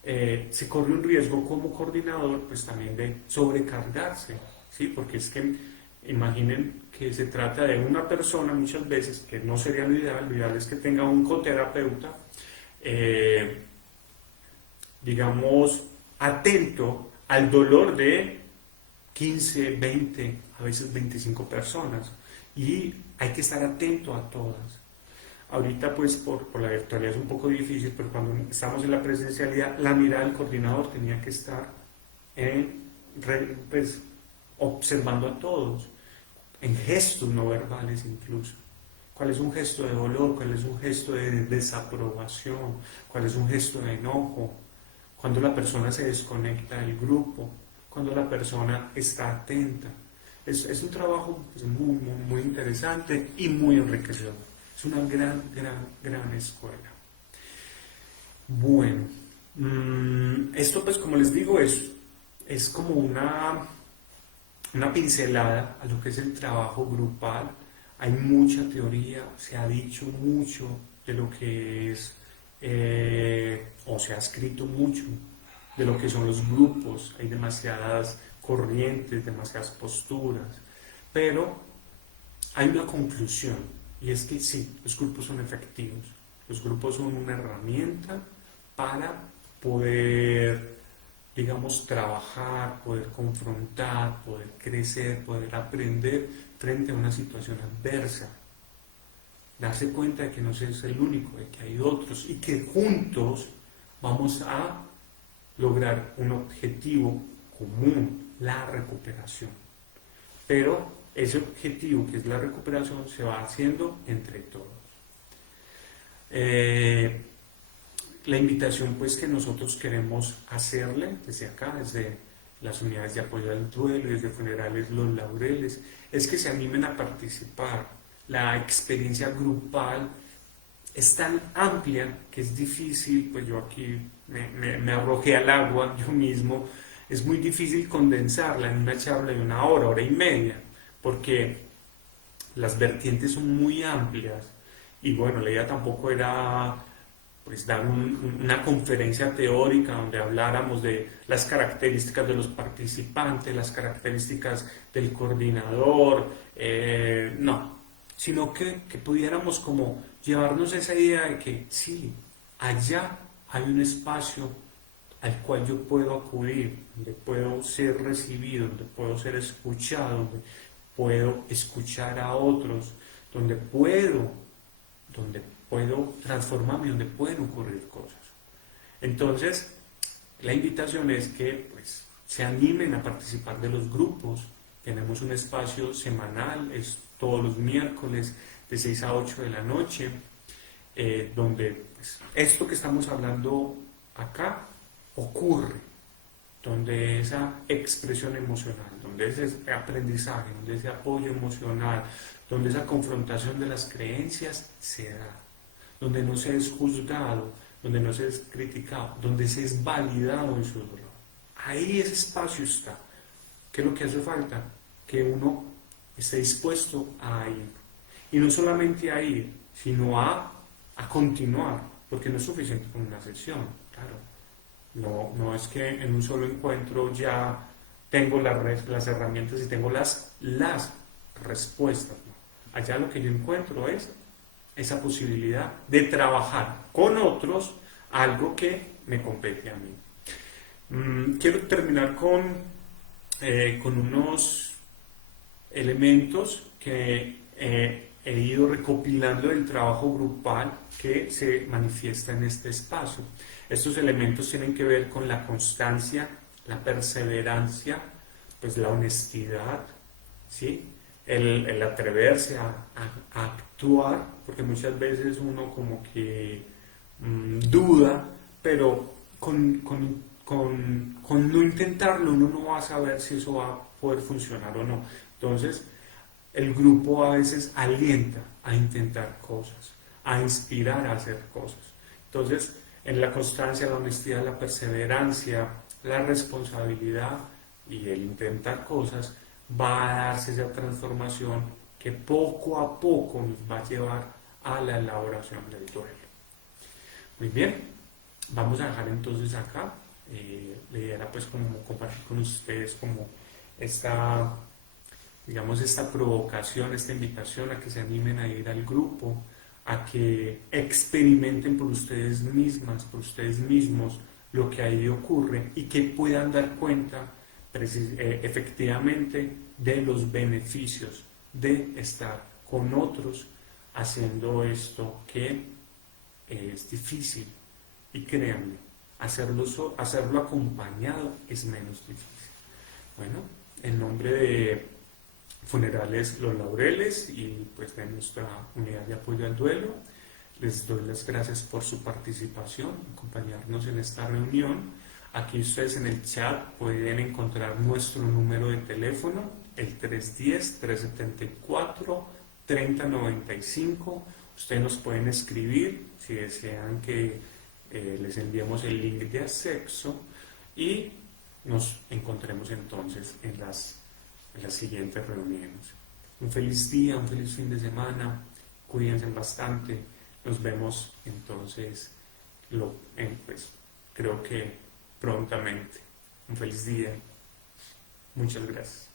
se corre un riesgo como coordinador, pues también de sobrecargarse, ¿sí? Porque es que imaginen que se trata de una persona muchas veces, que no sería lo ideal es que tenga un coterapeuta, digamos, atento al dolor de 15, 20, a veces 25 personas, y hay que estar atento a todas. Ahorita pues por la virtualidad es un poco difícil, pero cuando estamos en la presencialidad, la mirada del coordinador tenía que estar pues, observando a todos, en gestos no verbales incluso. ¿Cuál es un gesto de dolor? ¿Cuál es un gesto de desaprobación? ¿Cuál es un gesto de enojo? Cuando la persona se desconecta del grupo, cuando la persona está atenta. Es un trabajo pues, muy interesante y muy enriquecedor. Es una gran escuela. Bueno, esto pues como les digo es como una pincelada a lo que es el trabajo grupal. Hay mucha teoría, se ha dicho mucho de lo que es, o se ha escrito mucho de lo que son los grupos, hay demasiadas corrientes, demasiadas posturas, pero hay una conclusión, y es que sí, los grupos son efectivos, los grupos son una herramienta para poder, digamos, trabajar, poder confrontar, poder crecer, poder aprender frente a una situación adversa, darse cuenta de que no es el único, de que hay otros y que juntos vamos a lograr un objetivo común, la recuperación. Pero ese objetivo que es la recuperación se va haciendo entre todos. La invitación pues que nosotros queremos hacerle desde acá, desde las unidades de apoyo al duelo, desde Funerales Los Laureles, es que se animen a participar. La experiencia grupal es tan amplia que es difícil, pues yo aquí me arrojé al agua yo mismo, es muy difícil condensarla en una charla de una hora, hora y media, porque las vertientes son muy amplias y bueno, la idea tampoco era pues dar una conferencia teórica donde habláramos de las características de los participantes, las características del coordinador, no, sino que pudiéramos como llevarnos esa idea de que sí, allá hay un espacio al cual yo puedo acudir, donde puedo ser recibido, donde puedo ser escuchado, donde puedo escuchar a otros, donde puedo transformarme, donde pueden ocurrir cosas. Entonces, la invitación es que pues, se animen a participar de los grupos. Tenemos un espacio semanal, es todos los miércoles de 6 a 8 de la noche, donde pues, esto que estamos hablando acá ocurre, donde esa expresión emocional, donde ese aprendizaje, donde ese apoyo emocional, donde esa confrontación de las creencias se da, donde no se es juzgado, donde no se es criticado, donde se es validado en su dolor. Ahí ese espacio está. ¿Qué es lo que hace falta? Que uno esté dispuesto a ir. Y no solamente a ir, sino a continuar, porque no es suficiente con una sesión, claro. No es que en un solo encuentro ya tengo las herramientas y tengo las respuestas. ¿No? Allá lo que yo encuentro es esa posibilidad de trabajar con otros algo que me compete a mí. Quiero terminar con unos elementos que he ido recopilando del trabajo grupal que se manifiesta en este espacio. Estos elementos tienen que ver con la constancia, la perseverancia, pues la honestidad, ¿sí? El atreverse a actuar, porque muchas veces uno como que duda, pero con no intentarlo uno no va a saber si eso va a poder funcionar o no. Entonces, el grupo a veces alienta a intentar cosas, a inspirar a hacer cosas. Entonces, en la constancia, la honestidad, la perseverancia, la responsabilidad y el intentar cosas, va a darse esa transformación que poco a poco nos va a llevar a la elaboración del duelo. Muy bien, vamos a dejar entonces acá. La idea era pues como compartir con ustedes como esta, digamos, esta provocación, esta invitación a que se animen a ir al grupo, a que experimenten por ustedes mismas, por ustedes mismos lo que ahí ocurre y que puedan dar cuenta efectivamente de los beneficios de estar con otros haciendo esto que es difícil. Y créanme, hacerlo acompañado es menos difícil. Bueno, en nombre de Funerales Los Laureles y pues de nuestra unidad de apoyo al duelo, les doy las gracias por su participación, acompañarnos en esta reunión. Aquí ustedes en el chat pueden encontrar nuestro número de teléfono, el 310-374-3095. Ustedes nos pueden escribir si desean que les enviemos el link de acceso y nos encontremos entonces en las siguientes reuniones. Un feliz día, un feliz fin de semana, cuídense bastante, nos vemos entonces, pues creo que prontamente. Un feliz día. Muchas gracias.